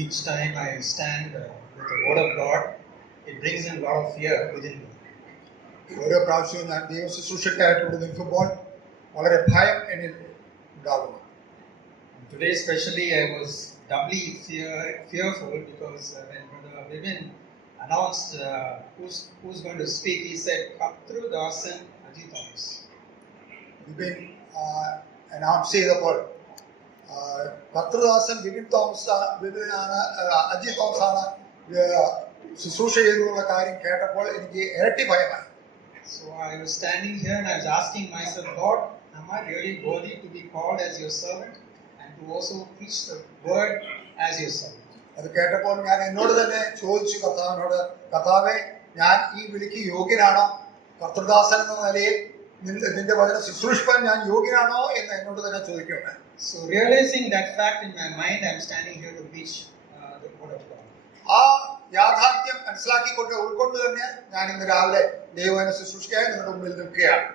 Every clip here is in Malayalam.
Each time I stand with the word of God, it brings in a lot of fear within me. ഓരോ പ്രാവശ്യവും ഞാൻ ദൈവ ശുശ്രൂഷയ്ക്കായിട്ട് ഇവിടെ നിൽക്കുമ്പോൾ വളരെ ഭയം എന്നിൽ ഉണ്ടാകുന്നു. Today especially I was doubly fearful because when Brother Vipin announced who's going to speak, he said Kathrudasan Ajit Thomas. Vipin announce ചെയ്തപ്പോൾ കർത്തൃദാസൻ വിപിൻ വിപിനാണ് അജിത് തോമസ് ആണ് ശുശ്രൂഷ ചെയ്തുള്ള കാര്യം കേട്ടപ്പോൾ എനിക്ക് ഇരട്ടി ഭയമായി. So I was standing here and I was asking myself, Lord, am I really worthy to be called as your servant and to also preach the word as your servant? അത് കേട്ടപ്പോൾ ഞാൻ എന്നോട് തന്നെ ചോദിച്ചു കർത്താവിനോട്, കർത്താവേ, ഞാൻ ഈ വിളിക്ക് യോഗ്യനാണോ? കർത്തൃദാസൻ എന്ന നിലയിൽ നിന്റെ വചനം ശുശ്രൂഷിപ്പാൻ ഞാൻ യോഗ്യനാണോ എന്ന് എന്നോട് തന്നെ ചോദിക്കുകയാണ്. So realizing that fact in my mind, I am standing here to preach the word of God. ആ യാഥാർത്ഥ്യം മനസ്സിലാക്കിക്കൊണ്ട് ഉൾക്കൊണ്ട് തന്നെ ഞാൻ ഇന്ന് രാവിലെ ദൈവവചന ശുശ്രൂഷയ്ക്കായി നിങ്ങളുടെ മുമ്പിൽ നിൽക്കുകയാണ്.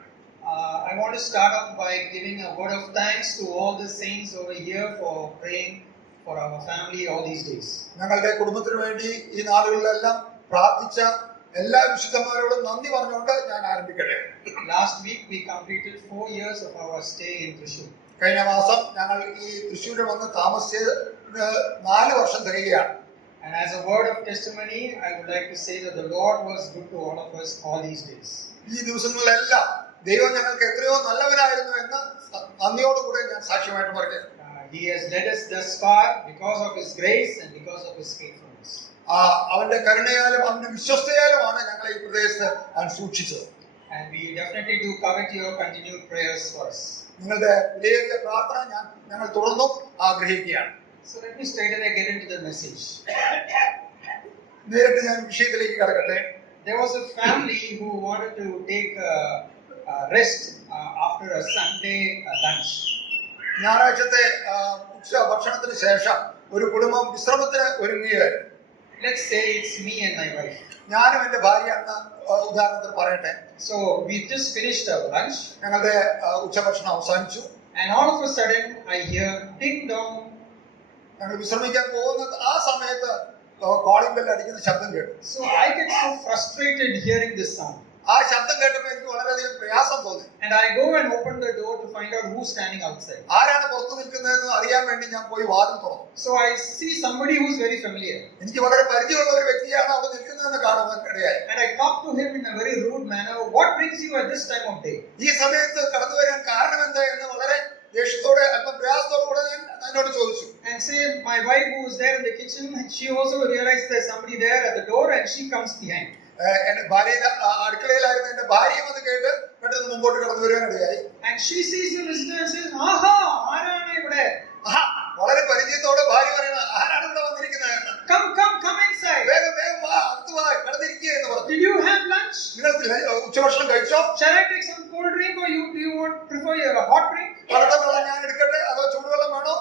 I want to start off by giving a word of thanks to all the saints over here for praying for our family all these days. ഞങ്ങളുടെ കുടുംബത്തിന് വേണ്ടി ഈ നാളുകളിലെല്ലാം പ്രാർത്ഥിച്ച എല്ലാ വിശുദ്ധന്മാരോടും നന്ദി പറഞ്ഞുകൊണ്ട് ഞാൻ ആരംഭിക്കട്ടെ. Last week we completed 4 years of our stay in Thrissur. കഴിഞ്ഞ മാസം ഞങ്ങൾ ഈ തൃശ്ശൂരിൽ വന്ന് താമസിച്ചത് 4 വർഷം തികയാണ്. And as a word of testimony, I would like to say that the Lord was good to all of us all these days. ഈ ദിവസങ്ങളിലെല്ലാം ദൈവം ഞങ്ങൾക്ക് എത്രയോ നല്ലവനായിരുന്നു എന്ന് നന്ദിയോടുകൂടെ ഞാൻ സാക്ഷ്യമായിട്ട് പറഞ്ഞു. He has led us thus far because of His grace and because of His faithfulness. അവന്റെ കരുണയാലും അവന്റെ വിശ്വസ്തയാലുമാണ് ഞങ്ങളെ ഈ പ്രദേശത്ത് അവൻ സൂക്ഷിച്ചത്. And we definitely do covet your continued prayers for us. നിങ്ങളുടെ വിലയേറിയ പ്രാർത്ഥന ഞങ്ങൾ തുടർന്നും ആഗ്രഹിക്കുകയാണ്. So let me straight away get into the message. നേരിട്ട് ഞാൻ വിഷയത്തിലേക്ക് കടക്കട്ടെ. There was a family who wanted to take a rest after a Sunday lunch. ഞായറാഴ്ചത്തെ ഉച്ച ഭക്ഷണത്തിന് ശേഷം ഒരു കുടുംബം വിശ്രമത്തിന് ഒരുങ്ങുകയായിരുന്നു. Let's say it's me and my wife. ഞാനും എന്റെ ഭാര്യ എന്ന ഉദാഹരണത്തിന് പറയട്ടെ. So we just finished our lunch. ഞങ്ങളുടെ ഉച്ചഭക്ഷണം അവസാനിച്ചു. And all of a sudden I hear ding dong. ഞങ്ങൾ വിശ്രമിക്കാൻ പോകുന്ന ആ സമയത്ത് കോളിംഗ് ബെൽ അടിക്കുന്ന ശബ്ദം കേട്ടു. So I get so frustrated hearing this sound. ആ ശബ്ദം കേട്ടപ്പോൾ എനിക്ക് വളരെയധികം പ്രയാസം തോന്നി. And I go and open the door to find out who's standing outside. ആരാണ് പുറത്തു നിൽക്കുന്നതെന്ന് അറിയാൻ വേണ്ടി ഞാൻ പോയി വാതിൽ തുറന്നു. So I see somebody who's very familiar. എനിക്ക് വളരെ പരിചയമുള്ള ഒരു വ്യക്തിയാണ് അവിടെ നിൽക്കുന്നതെന്ന് കാണുവാൻ ഇടയായി. And I talk to him in a very rude manner. What brings you at this time of day? ഈ സമയത്ത് കടന്നു വരാൻ കാരണം എന്താ എന്ന് വളരെ ദേഷ്യത്തോടെ അല്പം പ്രയാസത്തോടെ ഞാൻ എന്നോട് ചോദിച്ചു. And say my wife who was there in the kitchen, she also realized there's somebody there at the door and she comes behind. എന്റെ ഭാര്യ അടുക്കളയിലായിരുന്നു. എന്റെ ഭാര്യയും അത് കേട്ട് പെട്ടെന്ന് മുമ്പോട്ട് കടന്നു വരാനിടയായി. And she sees the visitor and says, "Aha, ആരാണ് ഇവിടെ?" വളരെ പരിചയത്തോടെ ഭാര്യ പറയുന്നത്, ആരാണ് ഇവിടെ വന്നിരിക്കുന്നത്? Come inside. വേഗം വേഗം വാ, അകത്ത് വാ, കടന്നിരിക്കുക എന്ന് പറഞ്ഞു. Did you have lunch? നിങ്ങൾ ഉച്ചഭക്ഷണം കഴിച്ചോ? Shall I take some cold drink or do you prefer a hot drink? തണുത്ത വെള്ളം ഞാൻ എടുക്കട്ടെ അതോ ചൂടുവെള്ളം വേണോ?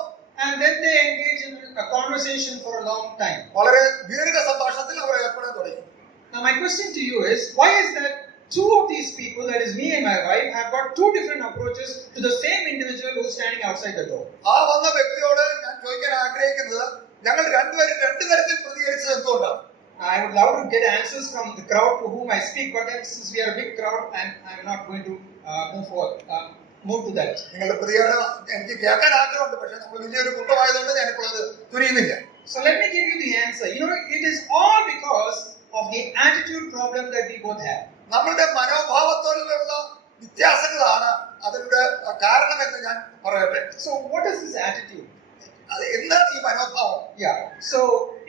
And then they engage in a conversation for a long time. വളരെ ദീർഘ സംഭാഷണത്തിൽ അവർ ഏർപ്പെടാൻ തുടങ്ങി. Now my question to you is, why is that two of these people, that is me and my wife, have got two different approaches to the same individual who is standing outside the door? ആ വന്ന വ്യക്തിയോട് ഞാൻ ചോദിക്കാൻ ആഗ്രഹിക്കുന്നത്, ഞങ്ങൾ രണ്ടുപേരും രണ്ട് തരത്തിൽ പ്രതികരിച്ചത് എന്തുകൊണ്ടാണ്? I would love to get answers from the crowd to whom I speak, but since we are a big crowd, I'm not going to move to that. നിങ്ങളുടെ പ്രതികരണം എനിക്ക് കേൾക്കാൻ ആഗ്രഹമുണ്ട്, പക്ഷെ നമ്മൾ വലിയൊരു കൂട്ടമായതുകൊണ്ട് ഞാനിപ്പോൾ അത് തുനിയുന്നില്ല. So let me give you the answer. You know, it is all because of the attitude problem that we both have. നമ്മുടെ മനോഭാവത്തോടുള്ള വ്യത്യാസങ്ങളാണ് അതിന്റെ കാരണമെന്ന് ഞാൻ പറയട്ടെ. So what is this attitude? അത് എന്താണ് ഈ മനോഭാവം? Yeah. So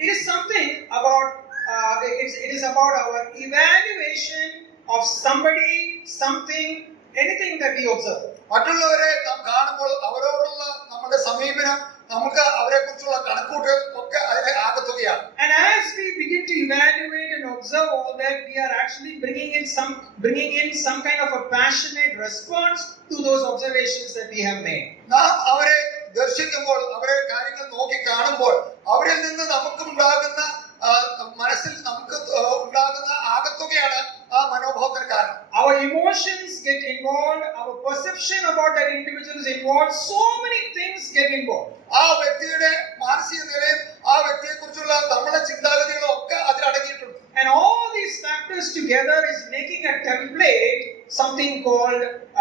it is something about it is about our evaluation of somebody, something, anything that we observe. മറ്റുള്ളവരെ നാം കാണുമ്പോൾ അവരോടുള്ള നമ്മുടെ സമീപനം, നമുക്ക് അവരെ കുറിച്ചുള്ള കണക്കൂട്ടൽ ഒക്കെ അതിനെ ആകത്തുകയാണ്. And as we begin to evaluate and observe all that, we are actually bringing in some kind of a passionate response to those observations that we have made. നാം അവരെ ദർശിക്കുമ്പോൾ, അവരെ കാര്യങ്ങൾ നോക്കി കാണുമ്പോൾ, അവരിൽ നിന്ന് നമുക്ക് ഉണ്ടാകുന്ന മനസ്സിൽ നമുക്ക് ഉണ്ടാകുന്ന ആകത്തുകയാണ് ആ മനോഭാവത്തിന് കാരണം. Our emotions get involved, our perception about that individual is involved, so many things get involved. ആ വ്യക്തിയുടെ മാനസിക നിലയിൽ ആ വ്യക്തിയെ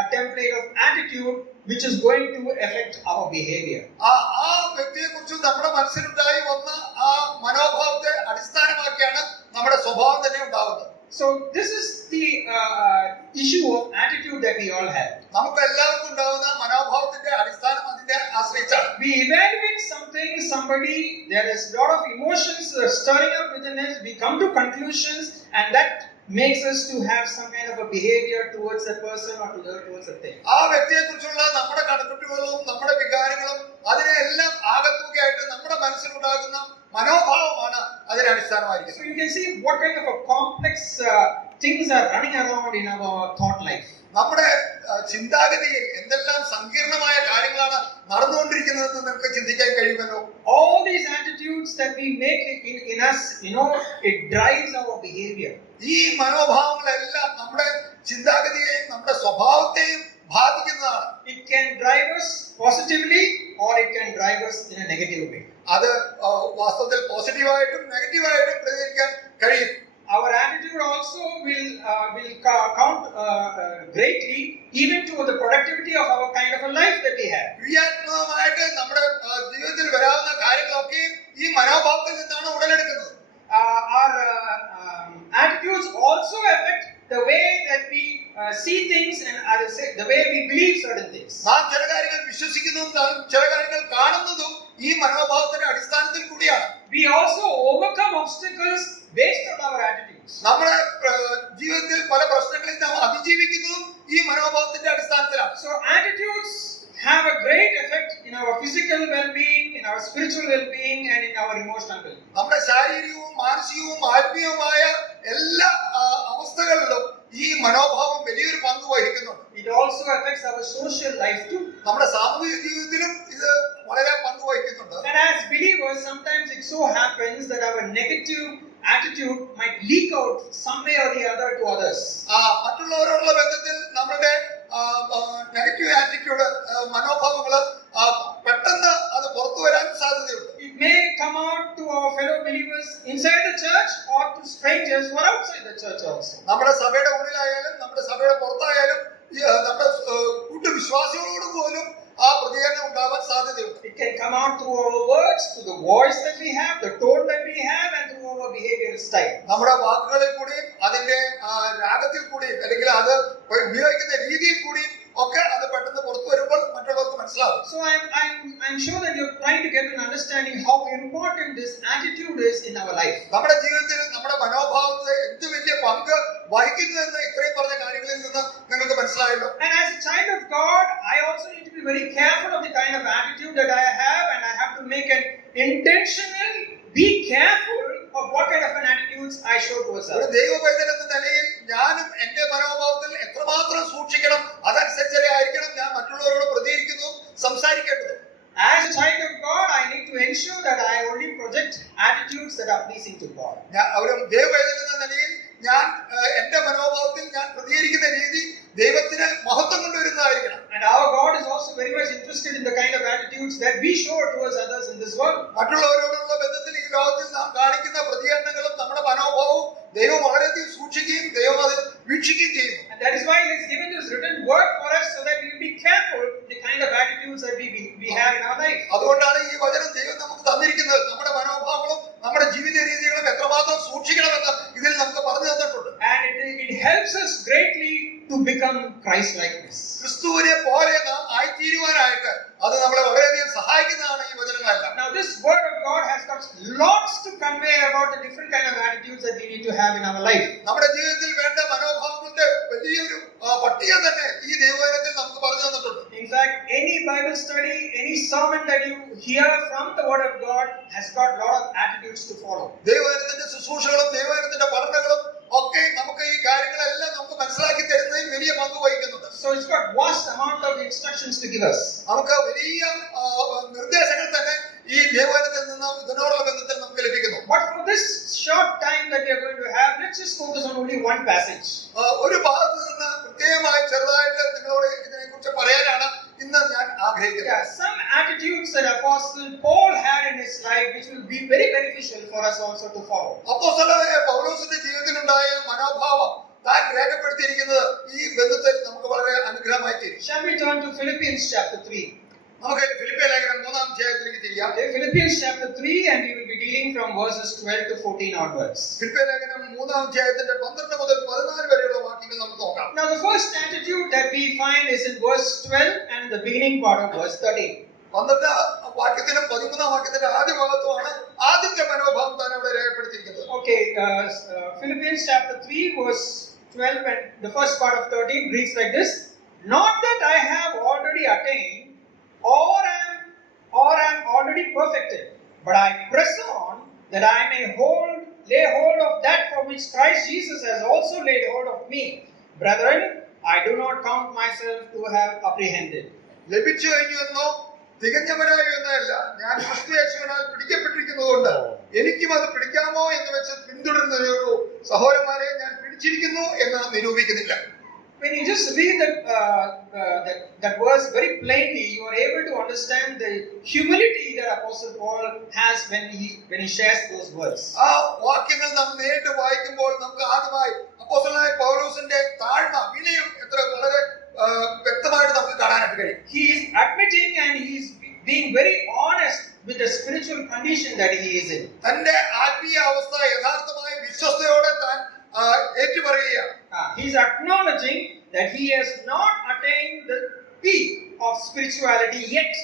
a template of attitude which is going to affect our behavior. ആ വ്യക്തിയെ കുറിച്ച് നമ്മുടെ മനസ്സിലുണ്ടായി വന്ന ആ മനോഭാവത്തെ അടിസ്ഥാനമാക്കിയാണ് നമ്മുടെ സ്വഭാവം തന്നെ ഉണ്ടാവുന്നത്. So this is the issue of attitude that we all have. നമുക്ക് എല്ലാവർക്കും ഉണ്ടാവുന്ന മനോഭാവത്തിന്റെ അടിസ്ഥാനം അതിനെ ആശ്രയിച്ചാണ്. We evaluate something, somebody, there is a lot of emotions stirring up within us. We come to conclusions, and that makes us to have some kind of a behavior towards a person or towards a thing. ആ വ്യക്തിയെ കുറിച്ചുള്ള നമ്മുടെ കണക്കുകൂട്ടലുകളും നമ്മുടെ വികാരങ്ങളും അതിനെല്ലാം ആകത്തുകയായിട്ട് നമ്മുടെ മനസ്സിലുണ്ടാകുന്ന മനോഭാവമാണ് അതിനെ അടിസ്ഥാനമായിരിക്കുന്നത്. So you can see what kind of a complex things are running around in our thought life. നമ്മുടെ ചിന്താഗതിയിൽ എന്തെല്ലാം സങ്കീർണമായ കാര്യങ്ങളാണ് നടന്നുകൊണ്ടിരിക്കുന്നതെന്ന് നമുക്ക് ചിന്തിക്കാൻ കഴിയുമല്ലോ. All these attitudes that we make in us, it drives our behavior. ഈ മനോഭാവങ്ങളെല്ലാം നമ്മുടെ ചിന്താഗതിയെയും നമ്മുടെ സ്വഭാവത്തെയും ബാധിക്കുന്നതാണ്. It can drive us positively or it can drive us in a negative way. അത് വാസ്തവത്തിൽ പോസിറ്റീവായിട്ടും നെഗറ്റീവായിട്ടും പ്രതികരിക്കാൻ കഴിയും. Our attitude also will count greatly even to the productivity of our kind of a life that we have. ക്രിയാത്മകമായിട്ട് നമ്മുടെ ജീവിതത്തിൽ വരാവുന്ന കാര്യങ്ങളൊക്കെയും ഈ മനോഭാവത്തിൽ നിന്നാണ് ഉടലെടുക്കുന്നത്. Our attitudes also affect the way that we see things and the way we believe certain things. നാം ചില കാര്യങ്ങൾ വിശ്വസിക്കുന്നതും ചില കാര്യങ്ങൾ കാണുന്നതും ഈ മനോഭാവത്തിന്റെ അടിസ്ഥാനത്തിൽ കൂടിയാണ്. We also overcome obstacles based on our attitudes. നമ്മുടെ ജീവിതത്തിൽ പല പ്രശ്നങ്ങളിൽ നാം അതിജീവിക്കുന്നതും ഈ മനോഭാവത്തിന്റെ അടിസ്ഥാനത്തിലാണ്. So attitudes have a great effect in our physical well-being, in our spiritual well-being, and in our emotional well-being. നമ്മുടെ ശാരീരികവും മാനസികവും ആത്മീയവുമായ എല്ലാ അവസ്ഥകളിലും ഈ മനോഭാവം വലിയൊരു പങ്ക് വഹിക്കുന്നുണ്ട്. It also affects our social life too. നമ്മുടെ സാമൂഹിക ജീവിതത്തിലും ഇത് വളരെ പങ്ക് വഹിക്കുന്നുണ്ട്. And as believers, sometimes it so happens that our negative attitude might leak out some way or the other to others. മറ്റുള്ളവരോടുള്ള ബന്ധത്തിൽ നമ്മുടെ നെഗറ്റീവ് ആറ്റിറ്റ്യൂഡ് മനോഭാവങ്ങൾ പെട്ടെന്ന് അത് പുറത്തു വരാൻ സാധ്യതയുണ്ട്. It may come out to our fellow believers inside the church or to strangers who are outside the church also. നമ്മുടെ സഭയുടെ ഉള്ളിലായാലും നമ്മുടെ സഭയുടെ പുറത്തായാലും നമ്മുടെ കൂട്ടുവിശ്വാസികളോട് പോലും ആ പ്രതികരണം ഉണ്ടാവാൻ സാധ്യതയുണ്ട്. It can come out through our words, through the voice that we have, the tone that we have, and through our behavior style. നമ്മുടെ വാക്കുകളിൽ കൂടിയും അതിന്റെ രാഗത്തിൽ കൂടിയും അല്ലെങ്കിൽ അത് ഉപയോഗിക്കുന്ന രീതിയിൽ കൂടിയും ഒക്കെ അത് പെട്ടെന്ന് പുറത്തു വരുമ്പോൾ മറ്റുള്ളവർക്ക് മനസ്സിലാവും. So I'm sure that you're trying to get an understanding how important this attitude is in our life. നമ്മുടെ ജീവിതത്തിൽ നമ്മുടെ മനോഭാവത്തെ എന്ത് വലിയ പങ്ക് വഹിക്കുന്നു എന്ന് ഇത്രയും പറഞ്ഞ കാര്യങ്ങളിൽ നിന്ന് നിങ്ങൾക്ക് മനസ്സിലായല്ലോ. And as a child of God, I also need to be very careful of the kind of attitude that I have, and I have to make an intentional, be careful of what kind of an attitudes I show towards others. ഒരു ദൈവപൈതൽ എന്ന നിലയിൽ ഞാനും എന്റെ മനോഭാവത്തിൽ എത്രമാത്രം സൂക്ഷിക്കണം, അതനുസരിച്ചേ ആയിരിക്കണം ഞാൻ മറ്റുള്ളവരോട് പ്രതികരിക്കുന്നതും സംസാരിക്കേണ്ടതും. As a child of God, I need to ensure that I only project attitudes that are pleasing to God. ഒരു ദൈവപൈതൽ എന്ന നിലയിൽ ഞാൻ എന്റെ മനോഭാവത്തിൽ ഞാൻ പ്രതികരിക്കുന്ന രീതി ദൈവത്തിന് മഹത്വം കൊണ്ടുവരുന്നതായിരിക്കണം. And our God is also very much interested in the kind of attitudes that we show towards others in this world. മറ്റുള്ളവരോടുള്ള ബന്ധത്തിൽ ഈ ലോകത്തിൽ നാം കാണിക്കുന്ന പ്രതികരണങ്ങളും നമ്മുടെ മനോഭാവവും ദൈവം വളരെയധികം സൂക്ഷിക്കുകയും ദൈവം അത് വീക്ഷിക്കുകയും ചെയ്യുന്നു. And that is why He has given this written word for us so that we will be careful the kind of attitudes that we have in our life. അതുകൊണ്ടാണ് ഈ വചനം ദൈവം നമുക്ക് തന്നിരിക്കുന്നത്. നമ്മുടെ മനോഭാവങ്ങളും നമ്മുടെ ജീവിത രീതികളും എത്രമാത്രം സൂക്ഷിക്കണമെന്ന് ഇതിൽ നമുക്ക് പറഞ്ഞു തന്നിട്ടുണ്ട്. And it helps us greatly to become Christ-likeness. ക്രിസ്തുവിനെ പോലെ നാം ആയിത്തീരുവാനായിട്ട് അത് നമ്മളെ വളരെയധികം സഹായിക്കുന്നതാണ് ഈ വചനങ്ങളെല്ലാം. Now this word of God has got lots to convey about the different kind of attitudes that we need to have in our life. നമ്മുടെ ജീവിതത്തിൽ വേണ്ട മനോഭാവങ്ങളുടെ വലിയൊരു പട്ടിക തന്നെ ഈ ദൈവവചനത്തിൽ നമുക്ക് പറഞ്ഞു തന്നിട്ടുണ്ട്. In fact, any Bible study, any sermon that you hear from the word of God has got lot of attitudes to follow. ദൈവവചനത്തിന്റെ ശുശ്രൂഷകളും ദൈവവചനത്തിന്റെ പഠനങ്ങളും ഒക്കെ നമുക്ക് ഈ കാര്യങ്ങളെല്ലാം നമുക്ക് മനസ്സിലാക്കി തരുന്നതിൽ വലിയ പങ്ക് വഹിക്കുന്നുണ്ട്. So it's got vast amount of instructions to give us. നമുക്ക് വലിയ നിർദ്ദേശങ്ങൾ തന്നെ ഈ ദൈവവചനത്തിൽ നിന്ന് ഇതിനോടുള്ള ബന്ധത്തിൽ നമുക്ക് ലഭിക്കുന്നു. But for this short time that we are going to have, let's just focus on only one passage. ഒരു ഭാഗത്ത് നിന്ന് പ്രത്യേകമായി ചെറുതായിട്ട് നിങ്ങളോട് ഇതിനെക്കുറിച്ച് പറയാനാണ് ഇന്ന് ഞാൻ ആഗ്രഹിക്കുന്നത്. Some attitudes that Apostle Paul had in his life which will be very beneficial for us also to follow. അപ്പോസ്തലനായ പൗലോസിന്റെ ജീവിതത്തിലുണ്ടായ മനോഭാവം താൻ രേഖപ്പെടുത്തിയിരിക്കുന്നത് ഈ ബന്ധത്തിൽ നമുക്ക് വളരെ അനുഗ്രഹമായി തീരും. Shall we turn to Philippians chapter 3? നമുക്ക് ഫിലിപ്പിയ ലേഖനം 3-ാം അധ്യായത്തിലേക്ക് തിരിയാം. Okay, Philippians chapter 3, and we will be dealing from verses 12 to 14 onwards. ഫിലിപ്പിയ ലേഖനം 3-ാം അധ്യായത്തിന്റെ 12 മുതൽ 14 വരെയുള്ള വാക്യങ്ങൾ നമുക്ക് നോക്കാം. Now the first attitude that we find is in verse 12 and in the beginning part of verse 13. 12 വാക്യത്തിലും 13 വാക്യത്തിന്റെ ആദ്യ ഭാഗത്തുമാണ് ആദ്യത്തെ മനോഭാവം താൻ അവിടെ രേഖപ്പെടുത്തിയിരിക്കുന്നത്. Okay, Philippians chapter 3 verse 12 and the first part of 13 reads like this: Not that I have already attained or am already perfected, but I press on that I may lay hold of that for which Christ Jesus has also laid hold of me. Brethren, I do not count myself to have apprehended. ലഭിച്ചു കഴിഞ്ഞു എന്നോ തികഞ്ഞവനായി എന്നല്ല, ഞാൻ ക്രിസ്തു യേശുവിനാൽ പിടിക്കപ്പെട്ടിരിക്കുന്നതുകൊണ്ട് എനിക്കും അത് പിടിക്കാമോ എന്ന് വെച്ച് പിന്തുടരുന്നതേയുള്ളൂ. സഹോദരന്മാരെ, ഞാൻ പിടിച്ചിരിക്കുന്നു എന്ന് നിരൂപിക്കുന്നില്ല. When you just read that verse very plainly, you are able to understand the humility that Apostle Paul has when he shares those words. ആ വാക്യങ്ങൾ നാം നേരിട്ട് വായിക്കുമ്പോൾ നമുക്ക് ആദ്യമായി അപ്പോസ്തലനായ പൗലോസിന്റെ താഴ്മ, വിനയം എത്ര വളരെ വ്യക്തമായിട്ട് നമുക്ക് കാണാനായിട്ട് കഴിയും. He is admitting and he is being very honest with the spiritual condition that he is in. തന്റെ ആത്മീയ അവസ്ഥ യഥാർത്ഥമായ വിശ്വസ്തയോടെ താൻ ഏറ്റുപറയുകയാണ്. He is acknowledging that he has not attained the peak of spirituality yet.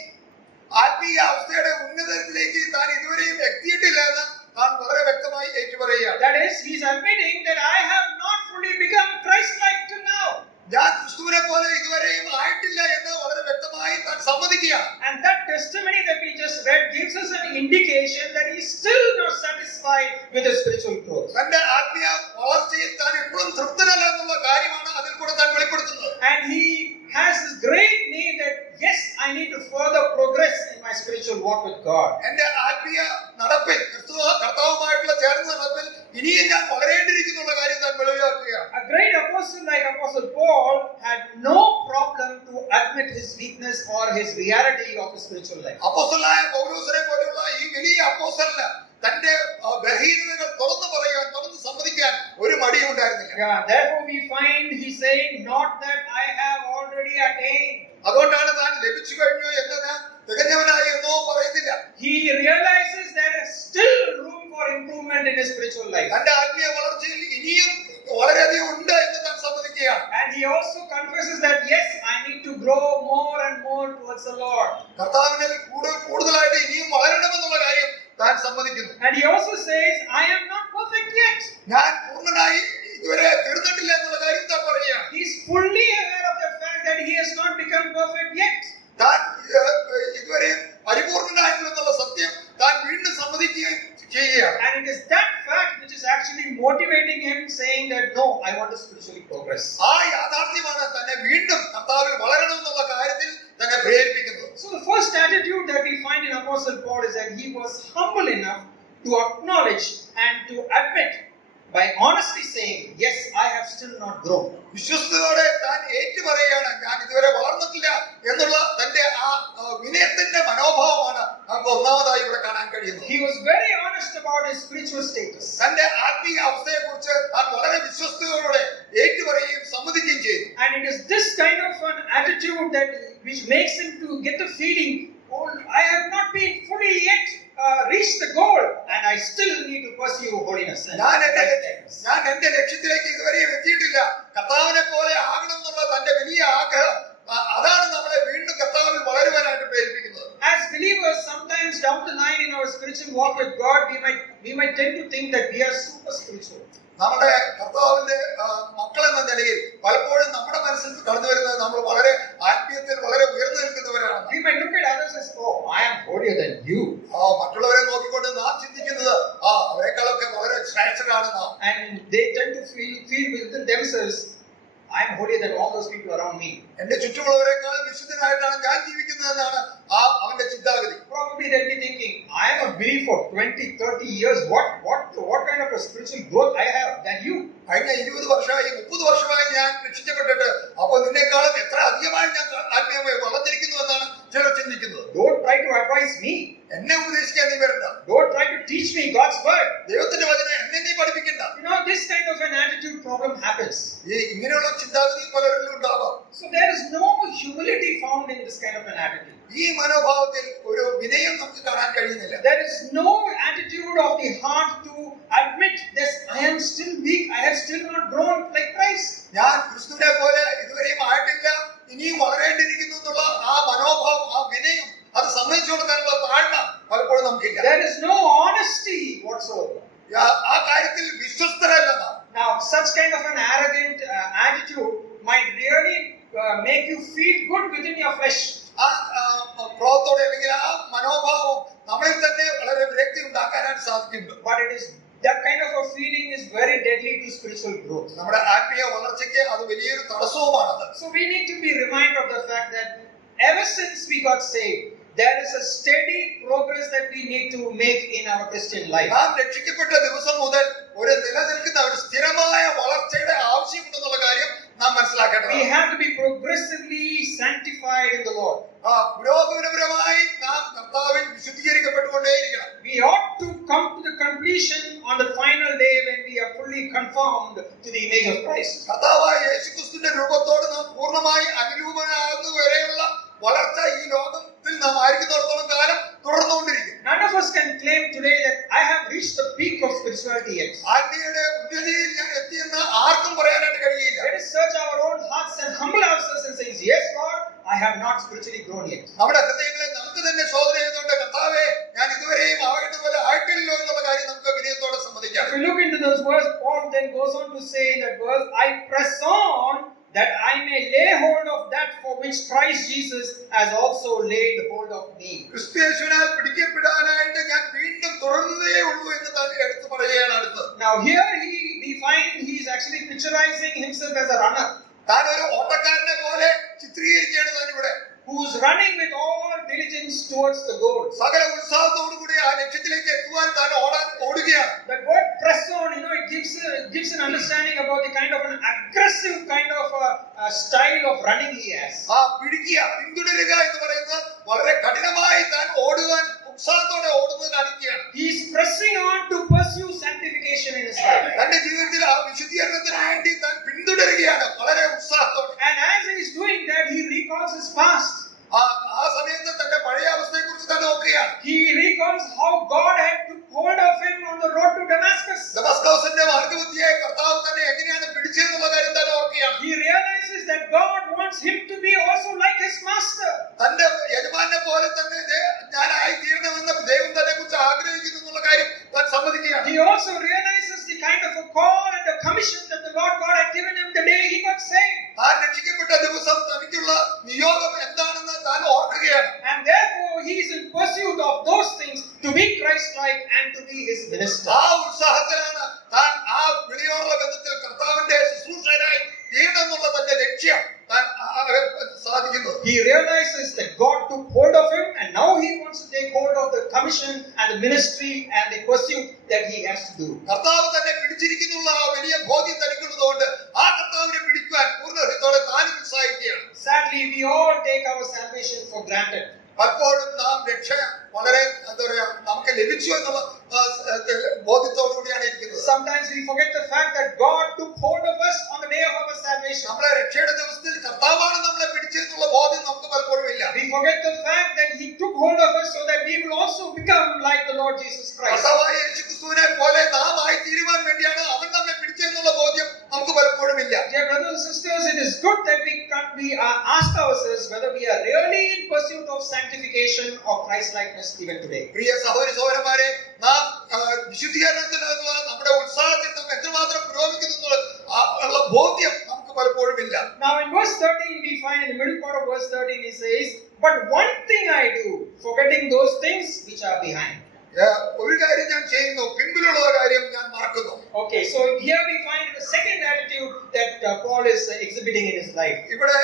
ആത്മീയ അവസ്ഥയുടെ ഉന്നതത്തിലേക്ക് താൻ ഇതുവരെയും എത്തിയിട്ടില്ല എന്ന് താൻ വളരെ വ്യക്തമായി ഏറ്റുപറയുകയാണ്. That is, he is admitting that I have not fully become Christ-like till now. ഞാൻ ക്രിസ്തുവിനെ പോലെ ഇതുവരെയും ആയിട്ടില്ല എന്ന് വളരെ വ്യക്തമായി താൻ സമ്മതിക്കുകയാണ്. And that testimony that we just read gives us an indication that he is still not satisfied with his spiritual growth. തന്റെ ആത്മീയ വളർച്ചയിൽ താൻ ഇപ്പോഴും തൃപ്തനല്ല എന്നുള്ള കാര്യമാണ് അതിൽ കൂടെ താൻ വെളിപ്പെടുത്തുന്നത്. And he has this great need that yes, I need to further progress in my spiritual walk with God. എന്റെ ആത്മീയ നടപ്പിൽ കർത്താവുമായിട്ടുള്ള ചേർന്ന നടപ്പിൽ ഇനിയും ഞാൻ വളരേണ്ടിയിരിക്കുന്നുള്ള കാര്യം താൻ വെളിവാക്കുകയാണ്. A great apostle like Apostle Paul had no problem to admit his weakness or his reality of his spiritual life. അപ്പോസ്തലനായ പൗലോസിനെ പോലെയുള്ള ഈ വലിയ അപ്പോസ്തലന് തന്റെ ബലഹീനതകൾ തുറന്നു പറയാൻ, തുറന്നു സമ്മതിക്കാൻ ഒരു മടിയും ഉണ്ടായിരുന്നില്ല. Yeah, therefore we find he saying, not that I have already attained. അതുകൊണ്ടാണ് താൻ ലഭിച്ചു കഴിഞ്ഞു എന്നത് തികഞ്ഞവനായി എന്നോ പറയുന്നില്ല. He realizes there is still room for improvement in his spiritual life. തന്റെ ആത്മീയ വളർച്ചയിൽ ഇനിയും വളരെയധികം ഉണ്ട് എന്ന് താൻ സമ്മതിക്കുകയാണ്. And he also confesses that yes, I need to grow more and more towards the Lord. കർത്താവിനെ കൂടുതലായിട്ട് ഇനിയും വളരണമെന്നുള്ള കാര്യം താൻ സമ്മതിക്കുന്നു. And he also says, I am not perfect yet. ഞാൻ പൂർണ്ണനായി ഇതുവരെ തീർന്നിട്ടില്ല എന്നുള്ള കാര്യം താൻ പറയുകയാണ്. He is fully aware of the fact that he has not become perfect yet. താൻ ഇതുവരെ പരിപൂർണനായിട്ടില്ലെന്നുള്ള സത്യം താൻ വീണ്ടും സമ്മതിക്കുകയും ചെയ്യുകയാണ്. And it is that fact which is actually motivating him, saying that no, I want to spiritually progress. ആ യാഥാർത്ഥ്യമാണ് തന്നെ വീണ്ടും കർത്താവിൽ വളരണമെന്നുള്ള കാര്യത്തിൽ തന്നെ പ്രേരിപ്പിക്കുന്നത്. So the first attitude that we find in Apostle Paul is that he was humble enough to acknowledge and to admit by honestly saying, yes, I have still not grown. വിശ്വസ്തയോടെ താൻ ഏറ്റുപറയുകയാണ്, ഞാൻ ഇതുവരെ വളർന്നിട്ടില്ല എന്നുള്ള തന്റെ ആ വിനയത്തിന്റെ മനോഭാവമാണ് നമുക്ക് ഒന്നാമതായി ഇവിടെ കാണാൻ കഴിയുന്നത്. He was very honest about his spiritual status. തന്റെ ആത്മീയ അവസ്ഥയെക്കുറിച്ച് താൻ വളരെ വിശ്വസ്തയോടെ ഏറ്റുപറയുകയും സമ്മതിക്കുകയും ചെയ്തു. And it is this kind of an attitude that which makes him to get the feeling, oh, I have not been fully yet reached the goal and I still need to pursue holiness. ഞാൻ എന്റെ ലക്ഷ്യത്തിലേക്ക് ഇതുവരെയും എത്തിയിട്ടില്ല, കർത്താവിനെ പോലെ ആകണം എന്നുള്ള തന്റെ വലിയ ആഗ്രഹം, അതാണ് നമ്മളെ വീണ്ടും കർത്താവിൽ വളരുവാനായിട്ട് പ്രേരിപ്പിക്കുന്നത്. As believers, sometimes down the line in our spiritual walk with God, we might tend to think that we are super spiritual. നമ്മുടെ കർത്താവിന്റെ മക്കൾ എന്ന നിലയിൽ പലപ്പോഴും നമ്മുടെ മനസ്സിൽ കടന്നു വരുന്നത് നമ്മൾ വളരെ ആത്മീയത്തിൽ വളരെ ഉയർന്നു നിൽക്കുന്നവരാണ്. We might look at others as, oh, I am holier than you. മറ്റുള്ളവരെ നോക്കിക്കൊണ്ട് നാം ചിന്തിക്കുന്നത് അവരെക്കാളൊക്കെ വളരെ ശ്രേഷ്ഠരാണ് നാം. And they tend to feel within themselves, I am holier than all those people around me. എന്റെ ചുറ്റുമുള്ളവരെക്കാൾ വിശുദ്ധനായിട്ടാണ് ഞാൻ ജീവിക്കുന്നതെന്നാണ് അവന്റെ ചിന്താഗതി. Probably they'll be thinking, I am a believer for 20-30 years. What kind of a spiritual growth I have than you? കഴിഞ്ഞ 20 വർഷമായി 30 വർഷമായി ഞാൻ രക്ഷിക്കപ്പെട്ടിട്ട് അപ്പോൾ നിന്നെക്കാളും എത്ര അധികമായി ഞാൻ ആത്മീയമായി വളർന്നിരിക്കുന്നു എന്നാണ് ചിലർ ചിന്തിക്കുന്നത്. Don't try to advise me. എന്നെ ഉപദേശിക്കാൻ നീ വരണ്ട. Don't try to teach me God's word. ദൈവത്തിന്റെ വചനം എന്നെ നീ പഠിപ്പിക്കണ്ട. This kind of an attitude problem happens. ഇങ്ങനെയുള്ള ചിന്താഗതി പലരിലും ഉണ്ടാവാം. So there is no humility found in this kind of an attitude. ഈ മനോഭാവത്തിൽ ഒരു വിനയം നമുക്ക് കാണാൻ കഴിയുന്നില്ല. There is no attitude of the heart to admit this, I am still weak, I have still not grown like Christ. ഞാൻ ക്രിസ്തുവിനെ പോലെ ഇതുവരെയും ആയിട്ടില്ല, ഇനിയും വളരേണ്ടിയിരിക്കുന്നു എന്നുള്ള ആ മനോഭാവം, ആ വിനയം, അത് സമ്മതിച്ചു കൊടുക്കാനുള്ള താഴ്മ പലപ്പോഴും നമുക്കില്ല. There is no honesty whatsoever. ആ കാര്യത്തിൽ വിശ്വസ്തരല്ല നാം. Now such kind of an arrogant attitude might really make you feel good within your flesh. ആ ക്രോധത്തോടെ അല്ലെങ്കിൽ ആ മനോഭാവം നമ്മളിൽ തന്നെ വളരെ വിരക്തി ഉണ്ടാക്കാനായിട്ട് സാധിക്കുന്നുണ്ട്. But it is that kind of a feeling is very deadly to spiritual growth. നമ്മുടെ ആത്മീയ വളർച്ചയ്ക്ക് അത് വലിയൊരു തടസ്സവുമാണത്. So we need to be reminded of the fact that ever since we got saved, there is a steady progress that we need to make in our Christian life. നാം രക്ഷിക്കപ്പെട്ട ദിവസം മുതൽ ഒരു നിലനിൽക്കുന്ന ഒരു സ്ഥിരമായ വളർച്ചയുടെ ആവശ്യമുണ്ടെന്നുള്ള കാര്യം നാം മനസ്സിലാക്കേണ്ടതാണ്. We have to be progressively sanctified in the Lord. പുരോഗമനപരമായി നാം കർത്താവിൽ വിശുദ്ധീകരിക്കപ്പെട്ടുകൊണ്ടേയിരിക്കണം. We ought to come to the completion on the final day when we are fully conformed to the image of Christ. കർത്താവായ യേശുക്രിസ്തുവിന്റെ രൂപത്തോട് നാം പൂർണ്ണമായി അനുരൂപനാകുന്നതുവരെയുള്ള വളർച്ച ഈ ലോകത്തിൽ നാം ആയിരിക്കുന്നിടത്തോളം കാലം തുടർന്നുകൊണ്ടിരിക്കും. None of us can claim today that I have reached the peak of spirituality yet. ആത്മീയയുടെ ഉന്നതിയിൽ ഞാൻ എത്തിയെന്ന് ആർക്കും പറയാനായിട്ട് കഴിയില്ല. Let us search our own hearts and humble ourselves and say, yes Lord, I have not spiritually grown yet. നമ്മുടെ ഹൃദയങ്ങളെ നമുക്ക് തന്നെ ശോധന ചെയ്തുകൊണ്ട് കർത്താവേ ഞാൻ ഇതുവരെയും ആകേണ്ടതുപോലെ ആയിട്ടില്ലല്ലോ എന്നുള്ള കാര്യം നമുക്ക് വിനയത്തോടെ സമ്മതിക്കാം. If you look into those verses, Paul then goes on to say in that verse, I press on that I may lay hold of that for which Christ Jesus has also laid hold of me. ക്രിസ്തുയേശുവിനാൽ പിടിക്കപ്പെടാനായിട്ട് ഞാൻ വീണ്ടും തുടർന്നേ ഉള്ളൂ എന്ന് താൻ എടുത്തു പറയുകയാണ് അടുത്ത്. Now here we find he is actually picturizing himself as a runner. താൻ ഒരു ഓട്ടക്കാരനെ പോലെ ചിത്രീകരിക്കുകയാണ് താൻ ഇവിടെ. Who is running with all diligence towards the goal. സകല ഉത്സാഹത്തോടുകൂടി ആ ലക്ഷ്യത്തിലേക്ക് എത്തുവാൻ താൻ ഓടുകയാണ്. That word press on, it gives an understanding about the kind of an aggressive kind of a style of running he has. ആ പിടിക്കുക, പിന്തുടരുക എന്ന് പറയുന്നത് വളരെ കഠിനമായി താൻ ഓടുവാൻ ഉത്സാഹത്തോടെ ഓടുന്നത് കാണിക്കുകയാണ്. He is pressing on to pursue sanctification in his life. തന്റെ ജീവിതത്തിൽ ആ വിശുദ്ധീകരണത്തിന് വേണ്ടി താൻ പിന്തുടരുകയാണ് വളരെ ഉത്സാഹത്തോടെ. And as he is doing that, he recalls his past. ആ സമയത്ത് തന്റെ പഴയ അവസ്ഥയെക്കുറിച്ച് താൻ നോക്കുകയാണ്. He recalls how God had took hold of him on the road to Damascus. ദമസ്കസിന്റെ മാർഗ്ഗമധ്യേ കർത്താവ് തന്നെ എങ്ങനെയാണ് പിടിച്ചതെന്നുള്ള കാര്യം താൻ ഓർക്കുകയാണ്. He realizes that God wants him to be also like his master. തന്റെ യജമാനെ പോലെ തന്നെ ഞാൻ ആയി തീരണമെന്ന് ദൈവം തന്നെ കുറിച്ച് ആഗ്രഹിക്കുന്നു എന്നുള്ള കാര്യം താൻ സമ്മതിക്കുകയാണ്. He also realizes the kind of a call and the commission that the Lord God had given him the day he got saved. താൻ രക്ഷിക്കപ്പെട്ട ദിവസം തനിക്കുള്ള നിയോഗം എന്താണെന്ന് താൻ ഓർക്കുകയാണ്. And therefore he is in pursuit of those things to be Christ-like and to be his minister. ആ ഉത്സാഹത്തിലാണ് താൻ ആ വിളിയോടുള്ള ബന്ധത്തിൽ കർത്താവിന്റെ ശുശ്രൂഷകനായി തീരണമെന്നുള്ള തന്റെ ലക്ഷ്യം താൻ സാധിക്കുന്നത്. He realizes that God took hold of him and now he wants to take hold of the commission and the ministry and the pursuit that he has to do. കർത്താവ് തന്നെ പിടിച്ചിരിക്കുന്നുള്ള ആ വലിയ ബോധ്യം തനിക്കുള്ളതുകൊണ്ട് ആ കർത്താവിനെ പിടിക്കുവാൻ പൂർണ്ണ ഹൃദയത്തോടെ താനും ഉത്സാഹിക്കുകയാണ്. Sadly, we all take our salvation for granted. പലപ്പോഴും നാം രക്ഷ വളരെ എന്താ പറയാ നമുക്ക് ലഭിച്ചു എന്നുള്ള ബോധ്യത്തോടുകൂടിയാണ് ഇരിക്കുന്നത്. Sometimes we forget the fact that God took hold of us on the day of our salvation. നമ്മളെ രക്ഷയുടെ ദിവസത്തിൽ കർത്താവാണ് നമ്മളെ പിടിച്ചതെന്നുള്ള ബോധ്യം നമുക്ക് പലപ്പോഴും ഇല്ല. We forget the fact that he took hold of us so that we will also become like the Lord Jesus Christ. കർത്താവായ യേശുക്രിസ്തുവിനെ പോലെ നാം ആയി തീരുവാൻ വേണ്ടിയാണ് അവൻ നമ്മെ പിടിച്ചതെന്നുള്ള ബോധ്യം നമുക്ക് പലപ്പോഴും ഇല്ല. Dear brothers and sisters, it is good that we ask ourselves whether we are really in pursuit of sanctification or Christ-likeness even today. പ്രിയ സഹോദരി സഹോദരന്മാരെ, നാം വിശുദ്ധീകരണത്തിനുള്ള നമ്മുടെ ഉത്സാഹത്തിൽ നാം എത്രമാത്രം പുരോഗമിക്കുന്നു ഉള്ള ബോധ്യം നമുക്ക് പലപ്പോഴും ഇല്ല. Now in verse 13 we find, in the middle part of verse 13 he says, but one thing I do, forgetting those things which are behind. ഒരു കാര്യം ഞാൻ ചെയ്യുന്നു, പിൻപിലുള്ള കാര്യം ഞാൻ മറക്കുന്നു. Okay, so here we find the second attitude that Paul is exhibiting in his life. ഇവിടെ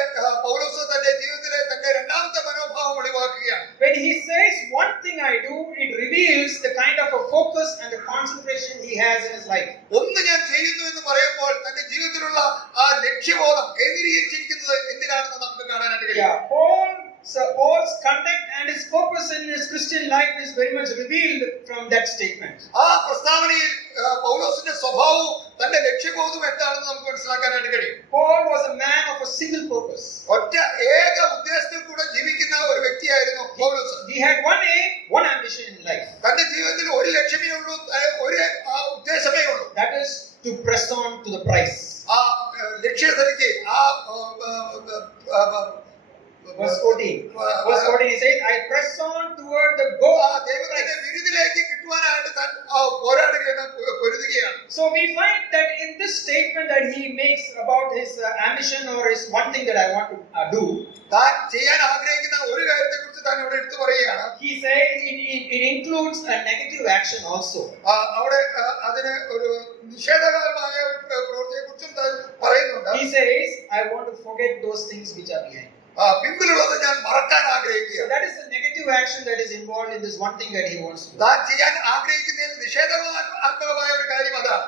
പൗലോസ് തന്റെ ജീവിതത്തിലെ തന്റെ രണ്ടാമത്തെ മനോഭാവം വെളിവാക്കുകയാണ്. When he says one thing I do, it reveals the kind of a focus and the concentration he has in his life. ഒന്ന് ഞാൻ ചെയ്യുന്നു എന്ന് പറയുമ്പോൾ തന്റെ ജീവിതത്തിലുള്ള ആ ലക്ഷ്യബോധം കേന്ദ്രീകരിച്ചിരിക്കുന്നത് എന്തിനാണെന്ന് നമുക്ക് കാണാനായിട്ട് കഴിയും. Paul's conduct and his purpose in his Christian life is very much revealed from that statement. ആ പ്രസ്താവനയിൽ പൗലോസിന്റെ സ്വഭാവവും തന്റെ ലക്ഷ്യബോധവും എന്താണെന്ന് നമുക്ക് മനസ്സിലാക്കാനായിട്ട് കഴിയും. Paul was a man of a single purpose. ഒറ്റ ഏക ഉദ്ദേശത്തിൽ കൂടെ ജീവിക്കുന്ന ഒരു വ്യക്തിയായിരുന്നു പൗലോസ്. He had one aim, one ambition in life. തന്റെ ജീവിതത്തിൽ ഒരു ലക്ഷ്യമേ ഉള്ളൂ, ഒരു ഉദ്ദേശമേ ഉള്ളൂ. That is to press on to the prize. ആ ലക്ഷ്യത്തിലേക്ക് Verse 14. Verse 14 he says, I press on toward the goal. ദൈവത്തിന്റെ വിരുദിലേക്ക് കിട്ടുവാനായിട്ട് താൻ പോരാടുകയാണ്, പൊരുതുകയാണ്. So we find that in this statement that he makes about his ambition or his one thing that I want to do, താൻ ചെയ്യാൻ ആഗ്രഹിക്കുന്ന ഒരു കാര്യത്തെക്കുറിച്ച് താൻ ഇവിടെ എടുത്തു പറയുകയാണ്. he says it includes a negative action also. അവിടെ അതിന് ഒരു നിഷേധകരമായ ഒരു പ്രവൃത്തിയെക്കുറിച്ചും താൻ പറയുന്നുണ്ട്. He says, I want to forget those things which are behind. പിമ്പിലുള്ളത് ഞാൻ മറക്കാൻ ആഗ്രഹിക്കുക. So that is the negative action that is involved in this one thing that he wants to do. താൻ ചെയ്യാൻ ആഗ്രഹിക്കുന്നതിൽ നിഷേധാത്മകമായ ഒരു കാര്യം അതാണ്.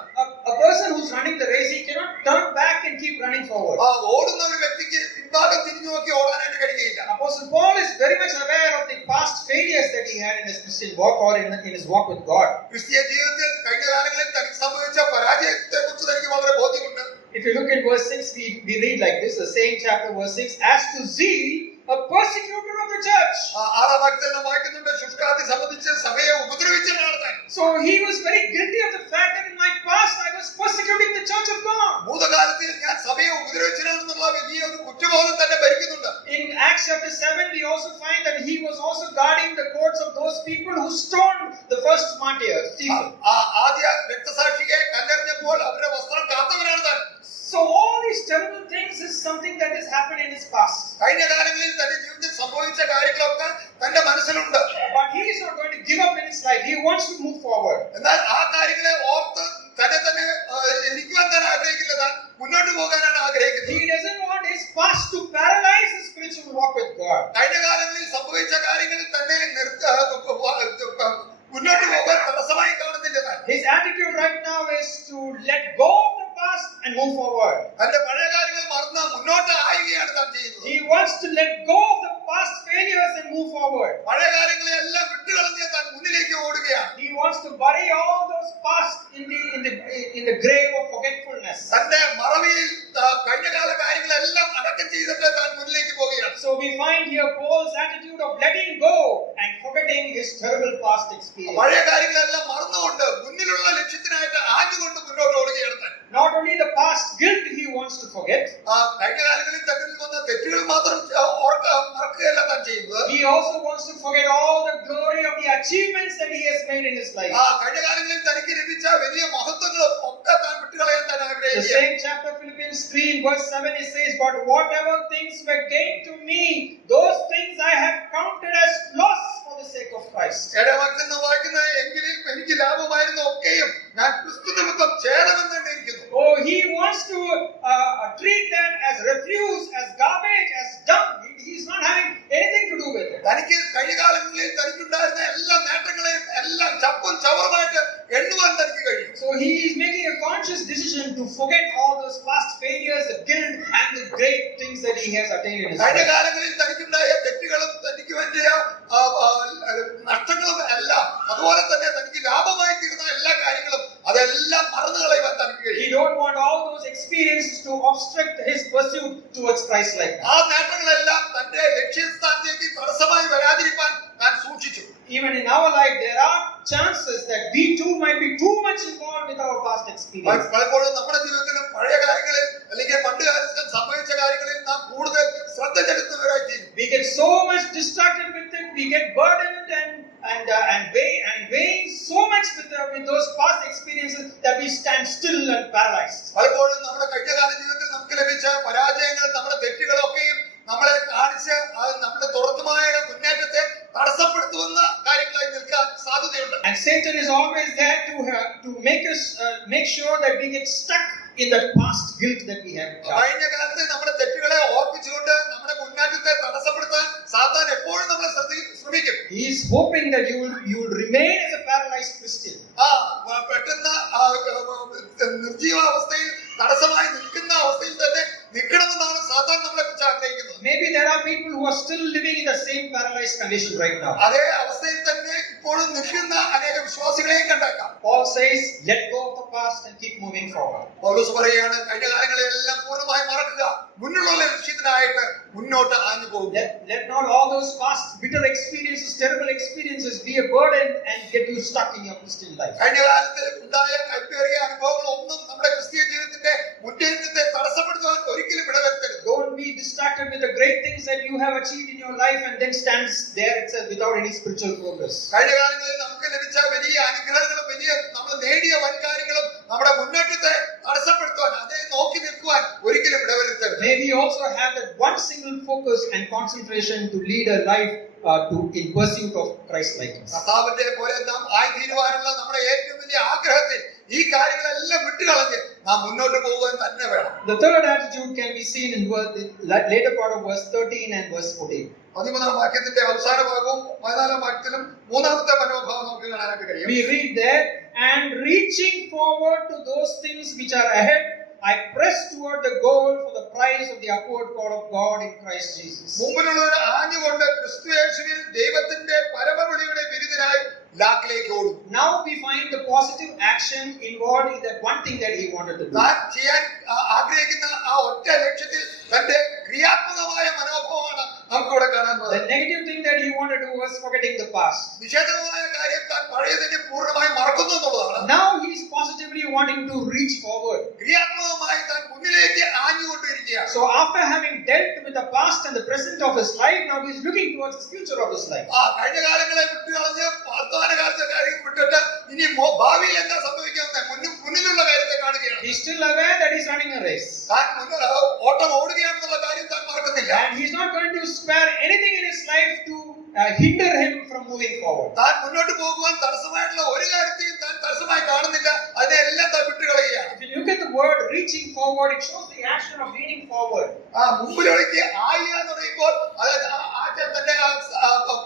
A person who's running the race, he cannot turn back and keep running forward. ഓടുന്ന ഒരു വ്യക്തിക്ക് പിൻഭാഗം തിരിഞ്ഞു നോക്കി ഓടാനായിട്ട് കഴിയുകയില്ല. Apostle Paul is very much aware of the past failures that he had in his Christian walk or in his walk with God. ക്രിസ്തീയ ജീവിതത്തിൽ കഴിഞ്ഞ കാലങ്ങളിൽ തനിക്ക് സംഭവിച്ച പരാജയത്തെക്കുറിച്ച് തനിക്ക് വളരെ ബോധ്യമുണ്ട്. If you look at verse 6, we read like this, the same chapter, verse 6, as to zeal, a persecutor of the church. ആറാം വാക്യത്തിൽ നാം വായിക്കുന്നുണ്ട്, ശുഷ്കാന്തി സംബന്ധിച്ച് സഭയെ ഉപദ്രവിച്ച ആൾക്കാർ. So he was very guilty of the fact that in my past I was persecuting the church of God. ഭൂതകാലത്തിൽ ഞാൻ സഭയെ ഉപദ്രവിച്ചിരുന്നുള്ള വലിയ ഒരു കുറ്റബോധം തന്നെ ഭരിക്കുന്നുണ്ട്. In Acts chapter 7, we also find that he was also guarding the courts of those people who stoned the first martyr, Stephen. ആദ്യ രക്തസാക്ഷിയെ കല്ലെറിഞ്ഞപ്പോൾ അവരുടെ വസ്ത്രം കാത്തവനാണ് താൻ. So all these terrible things is something that has happened in his past. കഴിഞ്ഞ കാലങ്ങളിൽ തന്റെ ജീവിതത്തിൽ സംഭവിച്ച കാര്യങ്ങളൊക്കെ തന്റെ മനസ്സിലുണ്ട്. But he is not going to give up in his life. He wants to move forward. എന്നാൽ ആ കാര്യങ്ങളെ ഓർത്ത് തന്നെ ഇരിക്കുവാൻ താൻ ആഗ്രഹിക്കില്ല, താൻ മുന്നോട്ട് പോകാനാണ് ആഗ്രഹിക്കുന്നത്. He doesn't want his past to paralyze his spiritual walk with God. കഴിഞ്ഞ കാലങ്ങളിൽ സംഭവിച്ച കാര്യങ്ങളിൽ തന്നെ മുന്നോട്ട് പോകാൻ തടസ്സമായി കാണുന്നില്ല താൻ. His attitude right now is to let go of the past and move forward. തന്റെ പഴയ കാര്യങ്ങൾ മറന്ന് മുന്നോട്ട് ആയുകയാണ് താൻ ചെയ്യുന്നത്. He wants to let go of the past failures and move forward. പഴയ കാര്യങ്ങളെല്ലാം വിട്ടുകളഞ്ഞ് താൻ മുന്നിലേക്ക് ഓടുകയാണ്. He wants to bury all those past in the grave of forgetfulness. തന്റെ മറവിയിൽ കഴിഞ്ഞകാല കാര്യങ്ങളെല്ലാം അടക്കം ചെയ്തിട്ട് താൻ മുന്നിലേക്ക് പോവുകയാണ്. So we find here Paul's attitude of letting go and forgetting his terrible past experience. പഴയ കാര്യങ്ങളെല്ലാം മറന്നുകൊണ്ട് മുന്നിലുള്ള ലക്ഷ്യത്തിനായിട്ട് ആഞ്ഞുകൊണ്ട് മുന്നോട്ട് ഓടുകയാണ് താൻ. Not only the past guilt he wants to forget. കഴിഞ്ഞ കാലങ്ങളിൽ തന്നിൽ വന്ന തെറ്റുകൾ മാത്രം മറക്കുകയല്ല താൻ ചെയ്യുന്നത്. He also wants to forget all the glory of the achievements that he has made in his life. കഴിഞ്ഞ കാലങ്ങളിൽ തനിക്ക് ലഭിച്ച വലിയ മഹത്വങ്ങളും ഒക്കെ താൻ വിട്ടുകളയാൻ താൻ The ആഗ്രഹിക്കുകയാണ്. same chapter Philippians 3 verse 7 it says, but whatever things were gained to me, those things I have counted as loss for the sake of Christ. ഏഴാം വാക്യത്തിൽ നാം വായിക്കുന്ന എങ്കിലും എനിക്ക് ലാഭമായിരുന്ന ഒക്കെയും ഞാൻ ക്രിസ്തു നിമിത്തം ഛേദമെന്ന് എണ്ണിയിരിക്കുന്നു. Oh, he wants to treat that as refuse, as garbage, as dung. He's not having anything to do with it. തനിക്ക് കഴിഞ്ഞ കാലങ്ങളിൽ തനിക്കുണ്ടായിരുന്ന എല്ലാ നേട്ടങ്ങളെയും എല്ലാം ചപ്പും ചവറുമായിട്ട് എണ്ണുവാൻ തനിക്ക് കഴിയും. So he is making a conscious decision to forget all those past failures, the guilt and the great things that he has attained in his കഴിഞ്ഞ life. കാലങ്ങളിൽ തനിക്കുണ്ടായ തെറ്റുകളും തനിക്ക് വേണ്ടിയ നഷ്ടങ്ങളും എല്ലാം അതുപോലെ തന്നെ തനിക്ക് ലാഭമായി തീർന്ന എല്ലാ കാര്യങ്ങളും അതെല്ലാം മറന്നു കളയുവാൻ തനിക്ക് കഴിയും. He don't want all those experiences to obstruct his pursuit towards Christ likeness. ആ നേട്ടങ്ങളെല്ലാം തന്റെ ലക്ഷ്യസ്ഥാനത്തേക്ക് തടസ്സമായി വരാതിരിക്കാൻ താൻ സൂക്ഷിച്ചു. Even in our life, there are chances that we too might be too much involved with our past experience. പലപ്പോഴും നമ്മുടെ ജീവിതത്തിലും പഴയ കാര്യങ്ങളിൽ അല്ലെങ്കിൽ പണ്ട് കാലത്തിൽ സംഭവിച്ച കാര്യങ്ങളിൽ നാം കൂടുതൽ ശ്രദ്ധ ചെലുത്തുന്നവരായി തീരും. We get so much distracted with it. We get burdened and weighing so much with those past experiences that we stand still and paralyzed. പലപ്പോഴും നമ്മുടെ കഴിഞ്ഞകാല ജീവിതത്തിൽ നമുക്ക് ലഭിച്ച പരാജയങ്ങൾ, നമ്മുടെ തെറ്റുകളൊക്കെയും നമ്മളെ കാണിച്ച് നമ്മുടെ തുറന്നുമായ മുന്നേറ്റത്തെ തടസ്സപ്പെടുത്തുന്ന കാര്യങ്ങളായി നിൽക്കാൻ സാധ്യതയുണ്ട്. And Satan is always there to make us make sure that we get stuck in that past guilt that we have. കഴിഞ്ഞ കാലത്തെ നമ്മുടെ തെറ്റുകളെ ഓർപ്പിച്ചുകൊണ്ട് നമ്മുടെ മുന്നേറ്റത്തെ തടസ്സപ്പെടുത്താൻ സാത്താൻ എപ്പോഴും നമ്മളെ ശ്രമിക്കും. He is hoping that you will remain as a paralyzed Christian. പെട്ടെന്ന് നിർജീവാവസ്ഥയിൽ തടസ്സമായി നിൽക്കുന്ന അവസ്ഥയിൽ തന്നെ നിൽക്കണമെന്നാണ് സാത്താൻ നമ്മളെ കുറിച്ച് ആഗ്രഹിക്കുന്നത്. Maybe there are people who are still living in the same paralyzed condition right now. അതേ അവസ്ഥയിൽ തന്നെ ഇപ്പോഴും നിൽക്കുന്ന അനേക വിശ്വാസികളെയും കണ്ടേക്കാം. Paul says, let go of the past and keep moving forward. പൗലോസ് പറയുകയാണ് കഴിഞ്ഞ കാലങ്ങളെല്ലാം പൂർണ്ണമായി മറക്കുക, മുന്നിലുള്ള ലക്ഷ്യത്തിനായിട്ട് മുന്നോട്ട് ആഞ്ഞു പോകുക. Let not all those past bitter experiences, terrible experiences be a burden and get you stuck in your Christian life. കഴിഞ്ഞ കാലത്തിൽ ഉണ്ടായ കൈപ്പേറിയ അനുഭവങ്ങൾ ഒന്നും നമ്മുടെ ക്രിസ്തീയ ജീവിതത്തിന്റെ മുന്നേറ്റത്തെ തടസ്സപ്പെടുത്താൻ ഒരിക്കലും ഇടവരുത്തരുത്. Don't be distracted with the great things that you have achieved in your life and then stands there itself without any spiritual progress. കഴിഞ്ഞ കാലങ്ങളിൽ നമുക്ക് ലഭിച്ച വലിയ അനുഗ്രഹങ്ങളും വലിയ നമ്മൾ നേടിയ വൻ കാര്യങ്ങളും നമ്മുടെ മുന്നേറ്റത്തെ തടസ്സപ്പെടുത്താൻ, അതേ നോക്കി നിൽക്കുവാൻ ഒരിക്കലും ഇടവരുത്തരുത്. Maybe also have that one single focus and concentration to lead a life in pursuit of Christ likeness. കർത്താവിന്റെ പോലെ നാം ആയിത്തീരുവാനുള്ള നമ്മുടെ ഏറ്റവും വലിയ ആഗ്രഹത്തിൽ ഈ കാര്യങ്ങളെല്ലാം വിട്ടുകളഞ്ഞ് നാം മുന്നോട്ട് പോകാൻ തന്നെ വേണം. The third attitude can be seen in later part of verse 13 and verse 14. 13-ാം വാക്യത്തിന്റെ അവസാന ഭാഗവും 14-ാം വാക്യത്തിലും മൂന്നാമത്തെ മനോഭാവം നമുക്ക് കാണാനായിട്ട് കഴിയും. We read there, and reaching forward to those things which are ahead, I press toward the goal for the prize of the upward call of God in Christ Jesus. മുമ്പിലുള്ളവരെ ആഞ്ഞുകൊണ്ട് ക്രിസ്തുയേശുവിൽ ദൈവത്തിന്റെ പരമവിളിയുടെ വിരുദ്ധനായി ലാക്കിലേക്ക് ഓടും. Now we find the positive action involved in that one thing that he wanted to do. താൻ ചെയ്യാൻ ആഗ്രഹിക്കുന്ന ആ ഒറ്റ ലക്ഷ്യത്തിൽ തന്റെ ക്രിയാത്മകമായ മനോഭാവമാണ് നമുക്കിവിടെ കാണാൻ The പോകുന്നത്. negative thing that he wanted to do was forgetting the past. നിഷേധമായ കാര്യം താൻ പഴയതിനെ പൂർണ്ണമായി മറക്കുന്നു എന്നുള്ളതാണ്. Now he is positively wanting to reach forward. ക്രിയാത്മകമായി താൻ മുന്നിലേക്ക് ആഞ്ഞുകൊണ്ടിരിക്കുകയാണ്. So after having dealt with the past and the present of his life, now he is looking towards the future of his life. കഴിഞ്ഞ കാലങ്ങളെ വിട്ടുകളഞ്ഞ് വർത്തമാന കാലത്തെ കാര്യം വിട്ടിട്ട് ഇനി ഭാവിയിൽ എന്താ സംഭവിക്കുന്നത് മുന്നിലുള്ള കാര്യത്തെ കാണുകയാണ്. He is still aware that he is running a race. താൻ ഓട്ടം ഓടുകയാണെന്നുള്ള കാര്യം താൻ മറക്കുന്നില്ല. And he is not going to spare anything in his life to hinder him from moving forward. താൻ മുന്നോട്ട് പോകുവാൻ തടസ്സമായിട്ടുള്ള ഒരു കാര്യത്തെയും താൻ തടസ്സമായി കാണുന്നില്ല. അതിനെല്ലാം താൻ വിട്ടുകളയുകയാണ്. If you look at the word reaching forward, it shows the action of leaning forward. മുമ്പിലേക്ക് ആയി എന്ന് പറയുമ്പോൾ അതായത് തന്റെ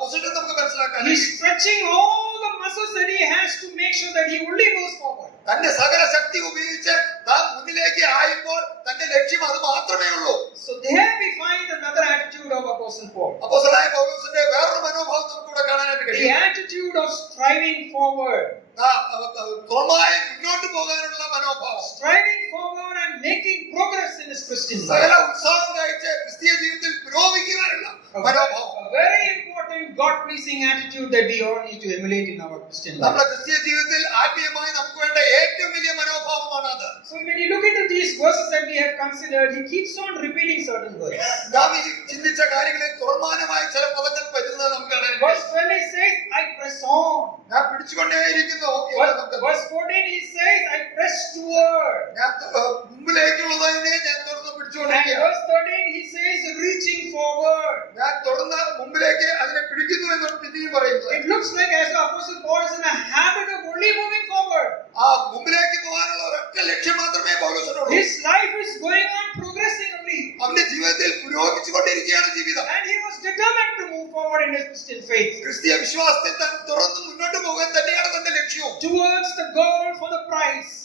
പൊസിഷൻ നമുക്ക് മനസ്സിലാക്കാൻ. He is stretching all the muscles that he has to make sure that he only moves forward. തന്റെ സകല ശക്തി ഉപയോഗിച്ച് താൻ മുന്നിലേക്ക് ആയുമ്പോൾ തന്റെ ലക്ഷ്യം അത് മാത്രമേ ഉള്ളൂ. So there we find another attitude of Apostle Paul. അപ്പോസ്തലനായ പൗലോസിന്റെ വേറൊരു മനോഭാവം നമുക്ക് ഇവിടെ കാണാനായിട്ട് The കഴിയും. attitude of striving forward. തുറമായി മുന്നോട്ട് പോകാനുള്ള മനോഭാവം. Striving forward and making progress in his Christian life. സകല ഉത്സാഹം കഴിച്ച് ക്രിസ്തീയ ജീവിതത്തിൽ പുരോഗമിക്കുവാനുള്ള മനോഭാവം. A very important God-pleasing attitude that we all need to emulate in our Christian life. നമ്മുടെ ക്രിസ്തീയ ജീവിതത്തിൽ ആത്മീയമായി നമുക്ക് വേണ്ട ഏറ്റവും വലിയ മനോഭാവമാണ് അത്. So when you look into these verses that we have considered, he keeps on repeating certain words. നാം ഈ ചിന്തിച്ച കാര്യങ്ങളിൽ തുറമാനമായ ചില പദങ്ങൾ വരുന്നത് നമുക്ക് കാണാൻ കഴിയും. Verse 12 he says, I press on. ഞാൻ പിടിച്ചുകൊണ്ടേയിരിക്കുന്നു. Verse 14 he says, I press toward. ഞാൻ മുമ്പിലേക്കുള്ളതിനെ ഞാൻ തുറന്ന് And പിടിച്ചുകൊണ്ടിരിക്കുകയാണ്. verse 13 he says, reaching forward. ഞാൻ തുറന്ന് മുമ്പിലേക്ക് അതിനെ പിടിക്കുന്നു എന്നാണ് പിന്നെയും പറയുന്നത്. It looks like as the Apostle Paul is in a habit of only moving forward. മുമ്പിലേക്ക് പോകാനുള്ള ഒരൊറ്റ ലക്ഷ്യം മാത്രമേ പൗലോസിനുള്ളൂ. His life is going on progressing only. അവന്റെ ജീവിതത്തിൽ പുരോഗമിച്ചുകൊണ്ടിരിക്കുകയാണ് ജീവിതം. And he was determined to move forward in his Christian faith. ക്രിസ്തീയ വിശ്വാസത്തിൽ താൻ തുറന്ന് മുന്നോട്ട് പോകാൻ തന്നെയാണ് തന്റെ ലക്ഷ്യവും. Towards the goal for the prize.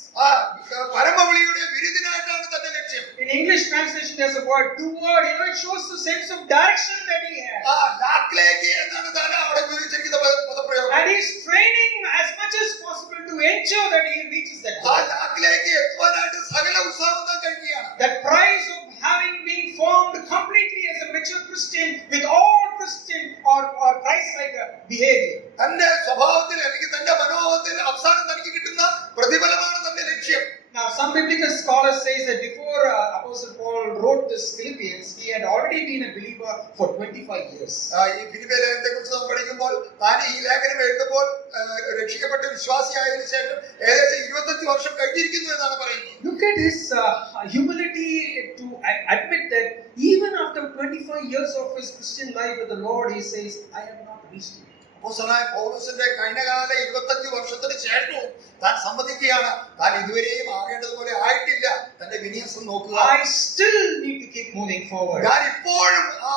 പരമവിളിയുടെ വിരുദിനായിട്ടാണ് തന്റെ ലക്ഷ്യം. In English translation there's a word toward. It shows the sense of direction that he has. ലാക്കിലേക്ക് എന്നാണ് താൻ അവിടെ ഉപയോഗിച്ചിരിക്കുന്ന പദപ്രയോഗം. And he's training as much as possible to ensure that he reaches that goal. ലാക്കിലേക്ക് എത്തുവാനായിട്ട് സകല ഉത്സാഹം താൻ കഴിക്കുകയാണ്. That prize of having been formed completely as a mature Christian with all Christian or Christ-like behavior. തന്റെ സ്വഭാവത്തിൽ അല്ലെങ്കിൽ തന്റെ മനോഭാവത്തിൽ അവസാനം തനിക്ക് കിട്ടുന്ന പ്രതിഫലമാണ് തന്റെ ലക്ഷ്യം. Now some biblical scholars say that before Apostle Paul wrote this Philippians, he had already been a believer for 25 years. ഈ ഫിലിപ്പിയ ലേഖനത്തെ കുറിച്ച് നാം പഠിക്കുമ്പോൾ താൻ ഈ ലേഖനം എഴുതുമ്പോൾ രക്ഷിക്കപ്പെട്ട വിശ്വാസിയായതിനു ശേഷം ഏകദേശം 25 വർഷം കഴിഞ്ഞിരിക്കുന്നു എന്നാണ് പറയുന്നത്. Look at his humility to admit that even after 25 years of his Christian life with the Lord, he says, I have not reached it. അപ്പോസ്തലനായ പൗലോസിന്റെ കഴിഞ്ഞകാല 25 വർഷത്തിന് ശേഷവും താൻ സമ്മതിക്കുകയാണ് താൻ ഇതുവരെയും ആകേണ്ടതുപോലെ ആയിട്ടില്ല. തന്റെ വിന്യാസം നോക്കുക. I still need to keep moving forward. ഞാൻ ഇപ്പോഴും ആ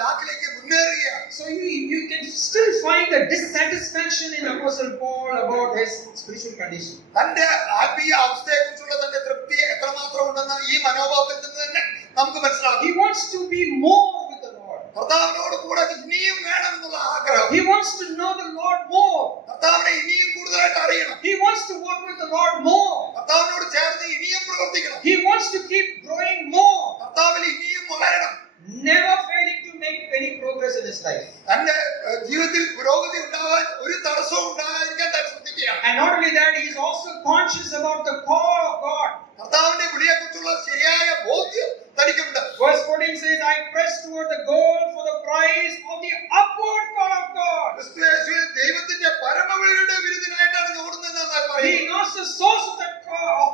ലാക്കിലേക്ക് മുന്നേറുകയാണ്. So you can still find a dissatisfaction in Apostle Paul about his spiritual condition. തന്റെ ആത്മീയ അവസ്ഥയെക്കുറിച്ചുള്ള തന്റെ തൃപ്തി എത്രമാത്രം ഉണ്ടെന്ന് ഈ മനോഭാവത്തിൽ നിന്ന് തന്നെ നമുക്ക് മനസ്സിലാക്കാം. He wants to be more with the Lord. കർത്താവിനോട് കൂടെ ഇനിയും വേണമെന്നുള്ള ആഗ്രഹം. He wants to know the Lord more. കർത്താവിനെ ഇനിയും കൂടുതലായിട്ട് അറിയണം. He wants to work with the Lord more. കർത്താവിനോട് ചേർന്ന് ഇനിയും പ്രവർത്തിക്കണം. He wants to keep growing more. കർത്താവിൽ ഇനിയും വളരണം. Never failing to make any progress in his life. തന്റെ ജീവിതത്തിൽ പുരോഗതി ഉണ്ടാകാൻ ഒരു തടസ്സവും ഉണ്ടാകാതിരിക്കാൻ താൻ ശ്രദ്ധിക്കുകയാണ്. And not only that, he is also conscious about the call of God. കർത്താവിന്റെ വിളിയെക്കുറിച്ചുള്ള ശരിയായ ബോധ്യം തനിക്കുണ്ട്. Verse 14 says, I press toward the goal for the prize of the upward call of God. ക്രിസ്തുയേശുവിൽ ദൈവത്തിന്റെ പരമവിളിയുടെ വിരുദ്ധനായിട്ടാണ് ഞാൻ ഓടുന്നതെന്ന് താൻ He പറയുന്നു. knows the source of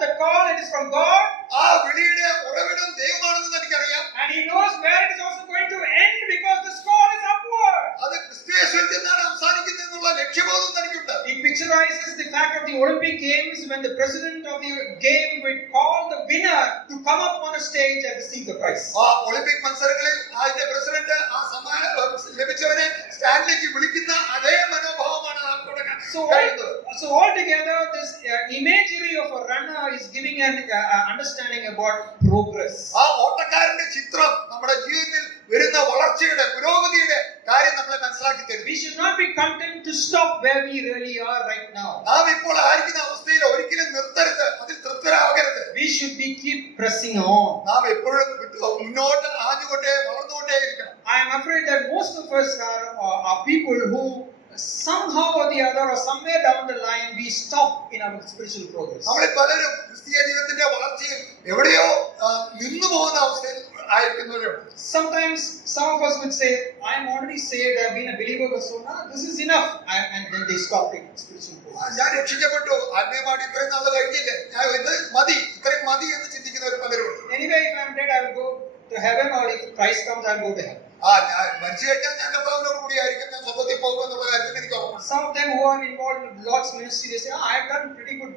the call. It is from God. ആ വിളിയുടെ ഉറവിടം ദൈവമാണെന്ന് തനിക്കറിയാം. And he knows where it is also going to end because this call is upward. അത് ക്രിസ്തുയേശുവിൽ ചെന്നാണ് അവസാനിക്കുന്നത് എന്നുള്ള ലക്ഷ്യബോധം തനിക്കുണ്ട്. He picturizes the fact of the Olympic Games when the president of the game would call the winner to come up on a stage and receive the prize. ആ ഒളിമ്പിക് മത്സരങ്ങളിൽ അതിന്റെ പ്രസിഡന്റ് ആ സമ്മാനം ലഭിച്ചവനെ സ്റ്റാൻഡിലേക്ക് വിളിക്കുന്ന അതേ മനോഭാവമാണ് നാം കൊടുക്കാൻ കഴിയുന്നത്. So altogether, this imagery of a runner is giving an understanding about progress. ആ ഓട്ടക്കാരന്റെ ചിത്രം നമ്മുടെ ജീവിതത്തിൽ വരുന്ന വളർച്ചയുടെ പുരോഗതിയുടെ കാര്യം നമ്മളെ മനസ്സിലാക്കി തരും. We should not be content to stop where we really are right now. നാം ഇപ്പോൾ ആയിരിക്കുന്ന അവസ്ഥയിൽ ഒരിക്കലും നിർത്തരുത്, അതിൽ തൃപ്തരാകരുത്. We should be keep pressing on. നാം എപ്പോഴും മുന്നോട്ട് ആഞ്ഞുകൊണ്ടേ വളർന്നുകൊണ്ടേ ഇരിക്കണം. I am afraid that most of us are people who somehow or the other or somewhere down the line we stop in our spiritual progress. നമ്മളിൽ പലരും ക്രിസ്തീയ ജീവിതത്തിന്റെ വളർച്ചയിൽ എവിടെയോ നിന്നു പോകുന്ന അവസ്ഥയിൽ ആയിരിക്കുന്നവരുണ്ട്. Sometimes some of us would say, I am already saved, I have been a believer for so long, this is enough, and then they stop in spiritual progress. ഞാൻ രക്ഷിക്കപ്പെട്ടു, ആത്മീയമായിട്ട് ഇത്രയും നാൾ കഴിഞ്ഞില്ലേ, ഞാൻ ഇത് മതി, ഇത്രയും മതി എന്ന് ചിന്തിക്കുന്നവർ പലരുമുണ്ട്. Anyway, if I am dead, I will go to heaven, or if Christ comes, I will go to heaven. ഞാൻ മരിച്ചു കഴിഞ്ഞാൽ ഞാൻ കർത്താവിനോട് കൂടിയായിരിക്കും, ഞാൻ സ്വർഗ്ഗത്തിൽ പോകും എന്നുള്ള കാര്യത്തിൽ എനിക്ക് ഉറപ്പുണ്ട്. Some of them who are involved in Lord's ministry, they say, I have done pretty good,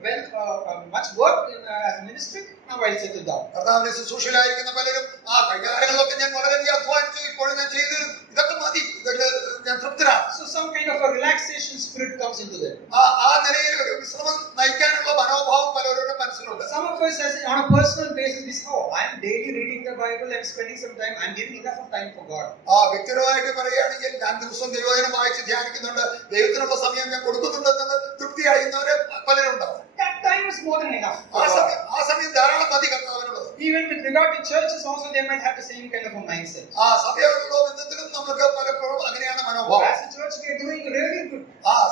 much work as ministry, now I will settle down. കർത്താവിന്റെ ശുശ്രൂഷയിലായിരിക്കുന്ന പലരും കഴിഞ്ഞ കാലങ്ങളിലൊക്കെ ഞാൻ വളരെയധികം അധ്വാനിച്ചു, ഇപ്പോഴും ഞാൻ ചെയ്തു, ഇതൊക്കെ മതി, ഇതൊക്കെ ഞാൻ തൃപ്തരാണ്. So some kind of a relaxation spirit comes into them. ആ നിലയിൽ ഒരു വിശ്രമം നയിക്കാനുള്ള മനോഭാവം പലരുടെ മനസ്സിലുണ്ട്. Some of us, on a personal basis, we say, oh, I am daily reading the Bible and spending some time, I am giving enough of time for God. വ്യക്തിപരമായിട്ട് പറയുകയാണെങ്കിൽ ഞാൻ ദിവസം ദൈവവചനം വായിച്ച് ധ്യാനിക്കുന്നുണ്ട്, ദൈവത്തിനുള്ള സമയം ഞാൻ കൊടുക്കുന്നുണ്ട് എന്നുള്ള തൃപ്തി അറിയുന്നവര് പലരുണ്ടാവും. That time is more than enough. ആ സമയം ധാരാളം മതി കർത്താവിനുള്ളത്. Even with regard to churches also, they might have the same kind of a mindset. സഭയോടുള്ള ബന്ധത്തിലും നമുക്ക് പലപ്പോഴും അങ്ങനെയാണ് മനോഭാവം. As a church, we are doing really good.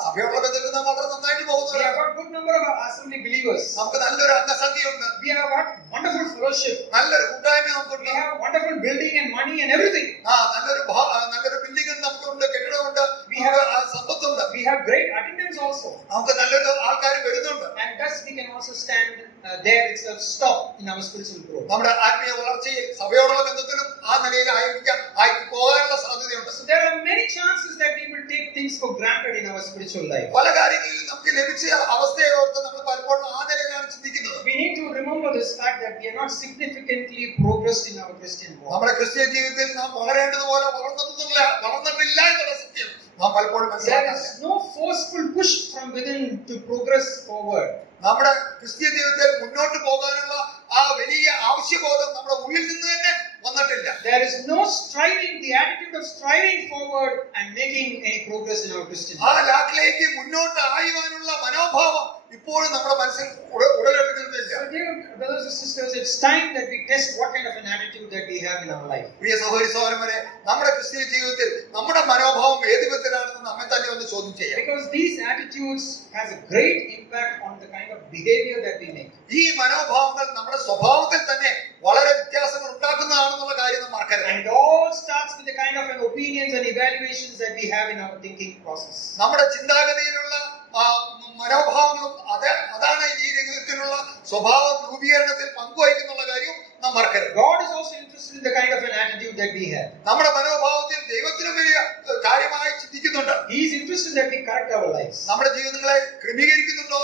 സഭയോടുള്ള ബന്ധത്തിൽ നാം വളരെ നന്നായിട്ട് We പോകുന്നു. have got good number of assembly believers. നമുക്ക് നല്ലൊരു അംഗസംഖ്യയുണ്ട്. We have got wonderful fellowship. നല്ലൊരു കൂട്ടായ്മ നമുക്കുണ്ട്. We have wonderful building and money and everything. നല്ലൊരു ബിൽഡിംഗ് നമുക്കുണ്ട്, കെട്ടിടമുണ്ട്, സമ്പത്തുണ്ട്. We have great attendance also. നമുക്ക് നല്ലൊരു ആൾക്കാർ വരുന്നുണ്ട്. And thus we can also stand there itself, stop in our spiritual growth. നമ്മുടെ ആത്മീയ വളർച്ചയിൽ സഭയോടുള്ള ബന്ധത്തിലും ആ നിലയിൽ ആയി പോകാനുള്ള സാധ്യതയുണ്ട്. So there are many chances that we will take things for granted in our spiritual life. പല കാര്യങ്ങളിൽ നമുക്ക് ലഭിച്ച അവസ്ഥയെ ഓർത്ത് നമ്മൾ പലപ്പോഴും ആ നിലയിലാണ് ചിന്തിക്കുന്നത്. We need to remember this fact that we are not significantly progressed in our Christian walk. നമ്മുടെ ക്രിസ്ത്യൻ ജീവിതത്തിൽ നാം വളരേണ്ടതുപോലെ വളർന്നിട്ടില്ല എന്നുള്ള സത്യം നാം പലപ്പോഴും മനസ്സിലാക്കണം. There is no forceful push from within to progress forward. നമ്മുടെ ക്രിസ്ത്യൻ ജീവിതത്തിൽ മുന്നോട്ട് പോകാനുള്ള ആ വലിയ ആവശ്യബോധം നമ്മുടെ ഉള്ളിൽ നിന്ന് തന്നെ വന്നിട്ടില്ല. There is no striving, the attitude of striving forward and making any progress in our Christian life. ആ ലാക്കിലേക്ക് മുന്നോട്ട് ആയുവാനുള്ള മനോഭാവം ഇപ്പോഴും നമ്മുടെ മനസ്സിൽ ഉടലെടുക്കുന്നില്ല. So dear brothers and sisters, it's time that we test what kind of an attitude that we have in our life. പ്രിയ സഹോദരി സഹോദരന്മാരെ, നമ്മുടെ ക്രിസ്തീയ ജീവിതത്തിൽ നമ്മുടെ മനോഭാവം ഏത് വിധത്തിലാണെന്ന് നമ്മെ തന്നെ ഒന്ന് ചോദ്യം ചെയ്യാം. Because these attitudes has a great impact on the kind of behavior that we make. ഈ മനോഭാവങ്ങൾ നമ്മുടെ സ്വഭാവത്തിൽ തന്നെ വളരെ വ്യത്യാസങ്ങൾ ഉണ്ടാക്കുന്നതാണെന്നുള്ള കാര്യം നാം മറക്കരുത്. And it all starts with the kind of an opinions and evaluations that we have in our thinking process. നമ്മുടെ ചിന്താഗതിയിലുള്ള മനോഭാവങ്ങളും അതാണ് ഈ രീതിയിലുള്ള സ്വഭാവ രൂപീകരണത്തിൽ പങ്കുവഹിക്കുന്നുള്ള കാര്യം നാം മറക്കരുത്. God is also interested in the kind of an attitude that we have. നമ്മുടെ മനോഭാവത്തിൽ ദൈവത്തിനും വലിയ കാര്യമായി ചിന്തിക്കുന്നുണ്ട്. He is interested that we correct our lives. നമ്മുടെ ജീവിതങ്ങളെ ക്രമീകരിക്കുന്നുണ്ടോ,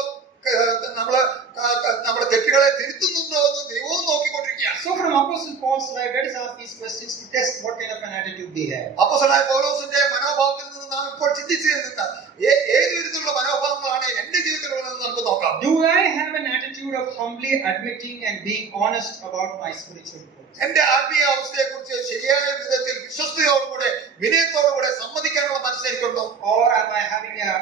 നമ്മുടെ തെറ്റുകളെ തിരുത്തുന്നുണ്ടോ എന്ന് ദൈവവും നോക്കിക്കൊണ്ടിരിക്കുകയാണ്. So from Apostle Paul's life, let us ask these questions to test what kind of an attitude we have. അപ്പോസ്തലനായ പൗലോസിന്റെ മനോഭാവത്തിൽ നിന്ന് നാം ഇപ്പോൾ ചിന്തിച്ചു നിന്നാൽ ഏത് വിധത്തിലുള്ള മനോഭാവങ്ങളാണ് എന്റെ ജീവിതത്തിലുള്ളതെന്ന് നമുക്ക് നോക്കാം. Do I have an attitude of humbly admitting and being honest about my spiritual growth? എന്റെ ആത്മീയ അവസ്ഥയെക്കുറിച്ച് ശരിയായ വിധത്തിൽ വിശ്വസ്തയോടുകൂടെ വിനയത്തോടുകൂടെ സമ്മതിക്കാനുള്ള മനസ്സ് എനിക്കുണ്ടോ? Or am I having a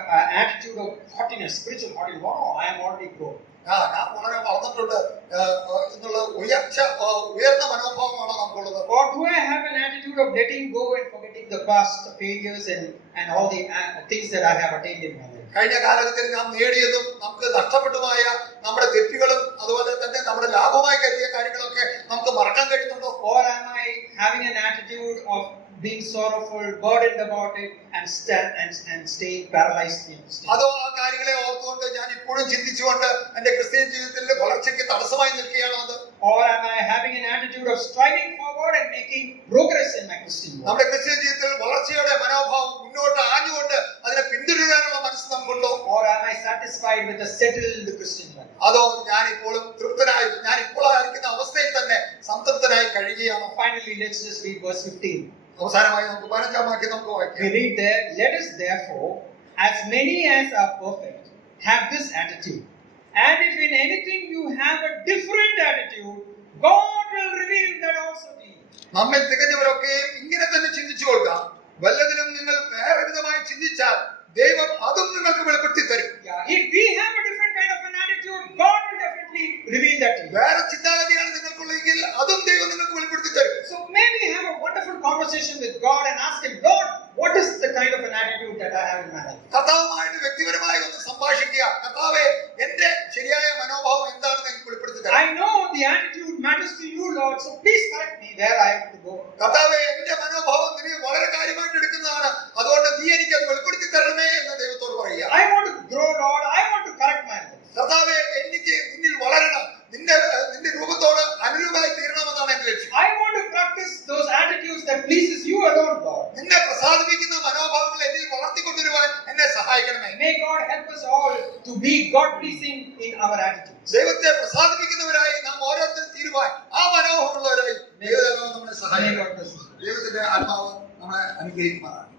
attitude of haughtiness, spiritual haughtiness? Oh, I am already grown. ഞാൻ വളരെ വളർന്നിട്ടുണ്ട് എന്നുള്ള ഉയർന്ന മനോഭാവമാണോ നമുക്കുള്ളത്? Or do I have an attitude of letting go and forgetting the past failures and all the things that I have attained in my life? കഴിഞ്ഞ കാലഘട്ടത്തിൽ നാം നേടിയതും നമുക്ക് നഷ്ടപ്പെട്ടതുമായ നമ്മുടെ തെറ്റുകളും അതുപോലെ തന്നെ നമ്മുടെ ലാഭമായി കരുതിയ കാര്യങ്ങളൊക്കെ നമുക്ക് മറക്കാൻ കഴിയുന്നുണ്ടോ? Or am I having an attitude of being sorrowful, burdened about it, and staying paralyzed in sin? അതോ ആ കാര്യങ്ങളെ ഓർത്തുകൊണ്ട് ഞാൻ ഇപ്പോഴും ചിന്തിച്ചുകൊണ്ട് എന്റെ ക്രിസ്ത്യൻ ജീവിതത്തിന്റെ വളർച്ചയ്ക്ക് തടസ്സമായി നിൽക്കുകയാണോ അത്? Or am I having an attitude of striving forward and making progress in my Christian walk? നമ്മുടെ ക്രിസ്ത്യൻ ജീവിതത്തിൽ വളർച്ചയുടെ മനോഭാവം മുന്നോട്ട് ആഞ്ഞുകൊണ്ട് അതിനെ പിന്തുടരാനുള്ള മനസ്സ് നമുക്കുണ്ടോ? Or am I satisfied with a settled Christian life? അതോ ഞാൻ ഇപ്പോഴും തൃപ്തനായി, ഞാൻ ഇപ്പോഴായിരിക്കുന്ന അവസ്ഥയിൽ തന്നെ സംതൃപ്തനായി കഴിയുകയാണോ? Finally, let's just read verse 15. അവസാനമായി നമുക്ക് 15-ാം വാക്യം നമുക്ക് We വായിക്കാം. read there, let us therefore, as many as are perfect, have this attitude. And if in anything you have a different attitude, God will reveal that also to you. നമ്മിൽ തികഞ്ഞവരൊക്കെ ഇങ്ങനെ തന്നെ ചിന്തിച്ചു കൊള്ളുക. വല്ലതിലും നിങ്ങൾ വേറെ വിധമായി ചിന്തിച്ചാൽ ദൈവം അതും നിങ്ങൾക്ക് വെളിപ്പെടുത്തി തരും. If we have a different kind of an attitude, God will definitely reveal that to you. വേറെ ചിന്താഗതിയാണ് നിങ്ങൾക്കുള്ളതെങ്കിൽ അതും ദൈവം നിങ്ങൾക്ക് വെളിപ്പെടുത്തി തരും. So maybe have a wonderful conversation with God and ask Him, Lord, what is the kind of an attitude that I have in my life? കർത്താവുമായിട്ട് വ്യക്തിപരമായി ഒന്ന് സംഭാഷിക്കുക. കർത്താവേ, എന്റെ ശരിയായ മനോഭാവം എന്താണെന്ന് എനിക്ക് വെളിപ്പെടുത്തി തരാം. I know the attitude matters to you, Lord, so please correct me where I have to go. കർത്താവേ, എന്റെ മനോഭാവം നീ വളരെ കാര്യമായിട്ട് എടുക്കുന്നതാണ്, അതുകൊണ്ട് നീ എനിക്ക് അത് വെളിപ്പെടുത്തി തരണമേ എന്ന് ദൈവത്തോട് പറയുക. I want to grow, Lord. I want to correct my life. കർത്താവേ, എനിക്ക് നിന്നിൽ വളരണം, നിന്റെ രൂപത്തോട് അനുരൂപമായി തീരണമെന്നാണ് എന്റെ ലക്ഷ്യം. I want to practice those attitudes that pleases you alone, Lord. നിന്നെ പ്രസാദിപ്പിക്കുന്ന മനോഭാവങ്ങൾ എന്നിൽ വളർത്തിക്കൊണ്ടുവരുവാൻ എന്നെ സഹായിക്കണമേ. May God help us all to be God-pleasing in our attitudes. ദൈവത്തെ പ്രസാദിപ്പിക്കുന്നവരായി നാം ഓരോരുത്തരും തീരുവാൻ ആ മനോഭാവമുള്ളവരായി ദൈവം നമ്മളെ സഹായിക്കണം. ദൈവത്തിന്റെ ആത്മാവ് നമ്മളെ അനുഗ്രഹിക്കുമാറാണ്.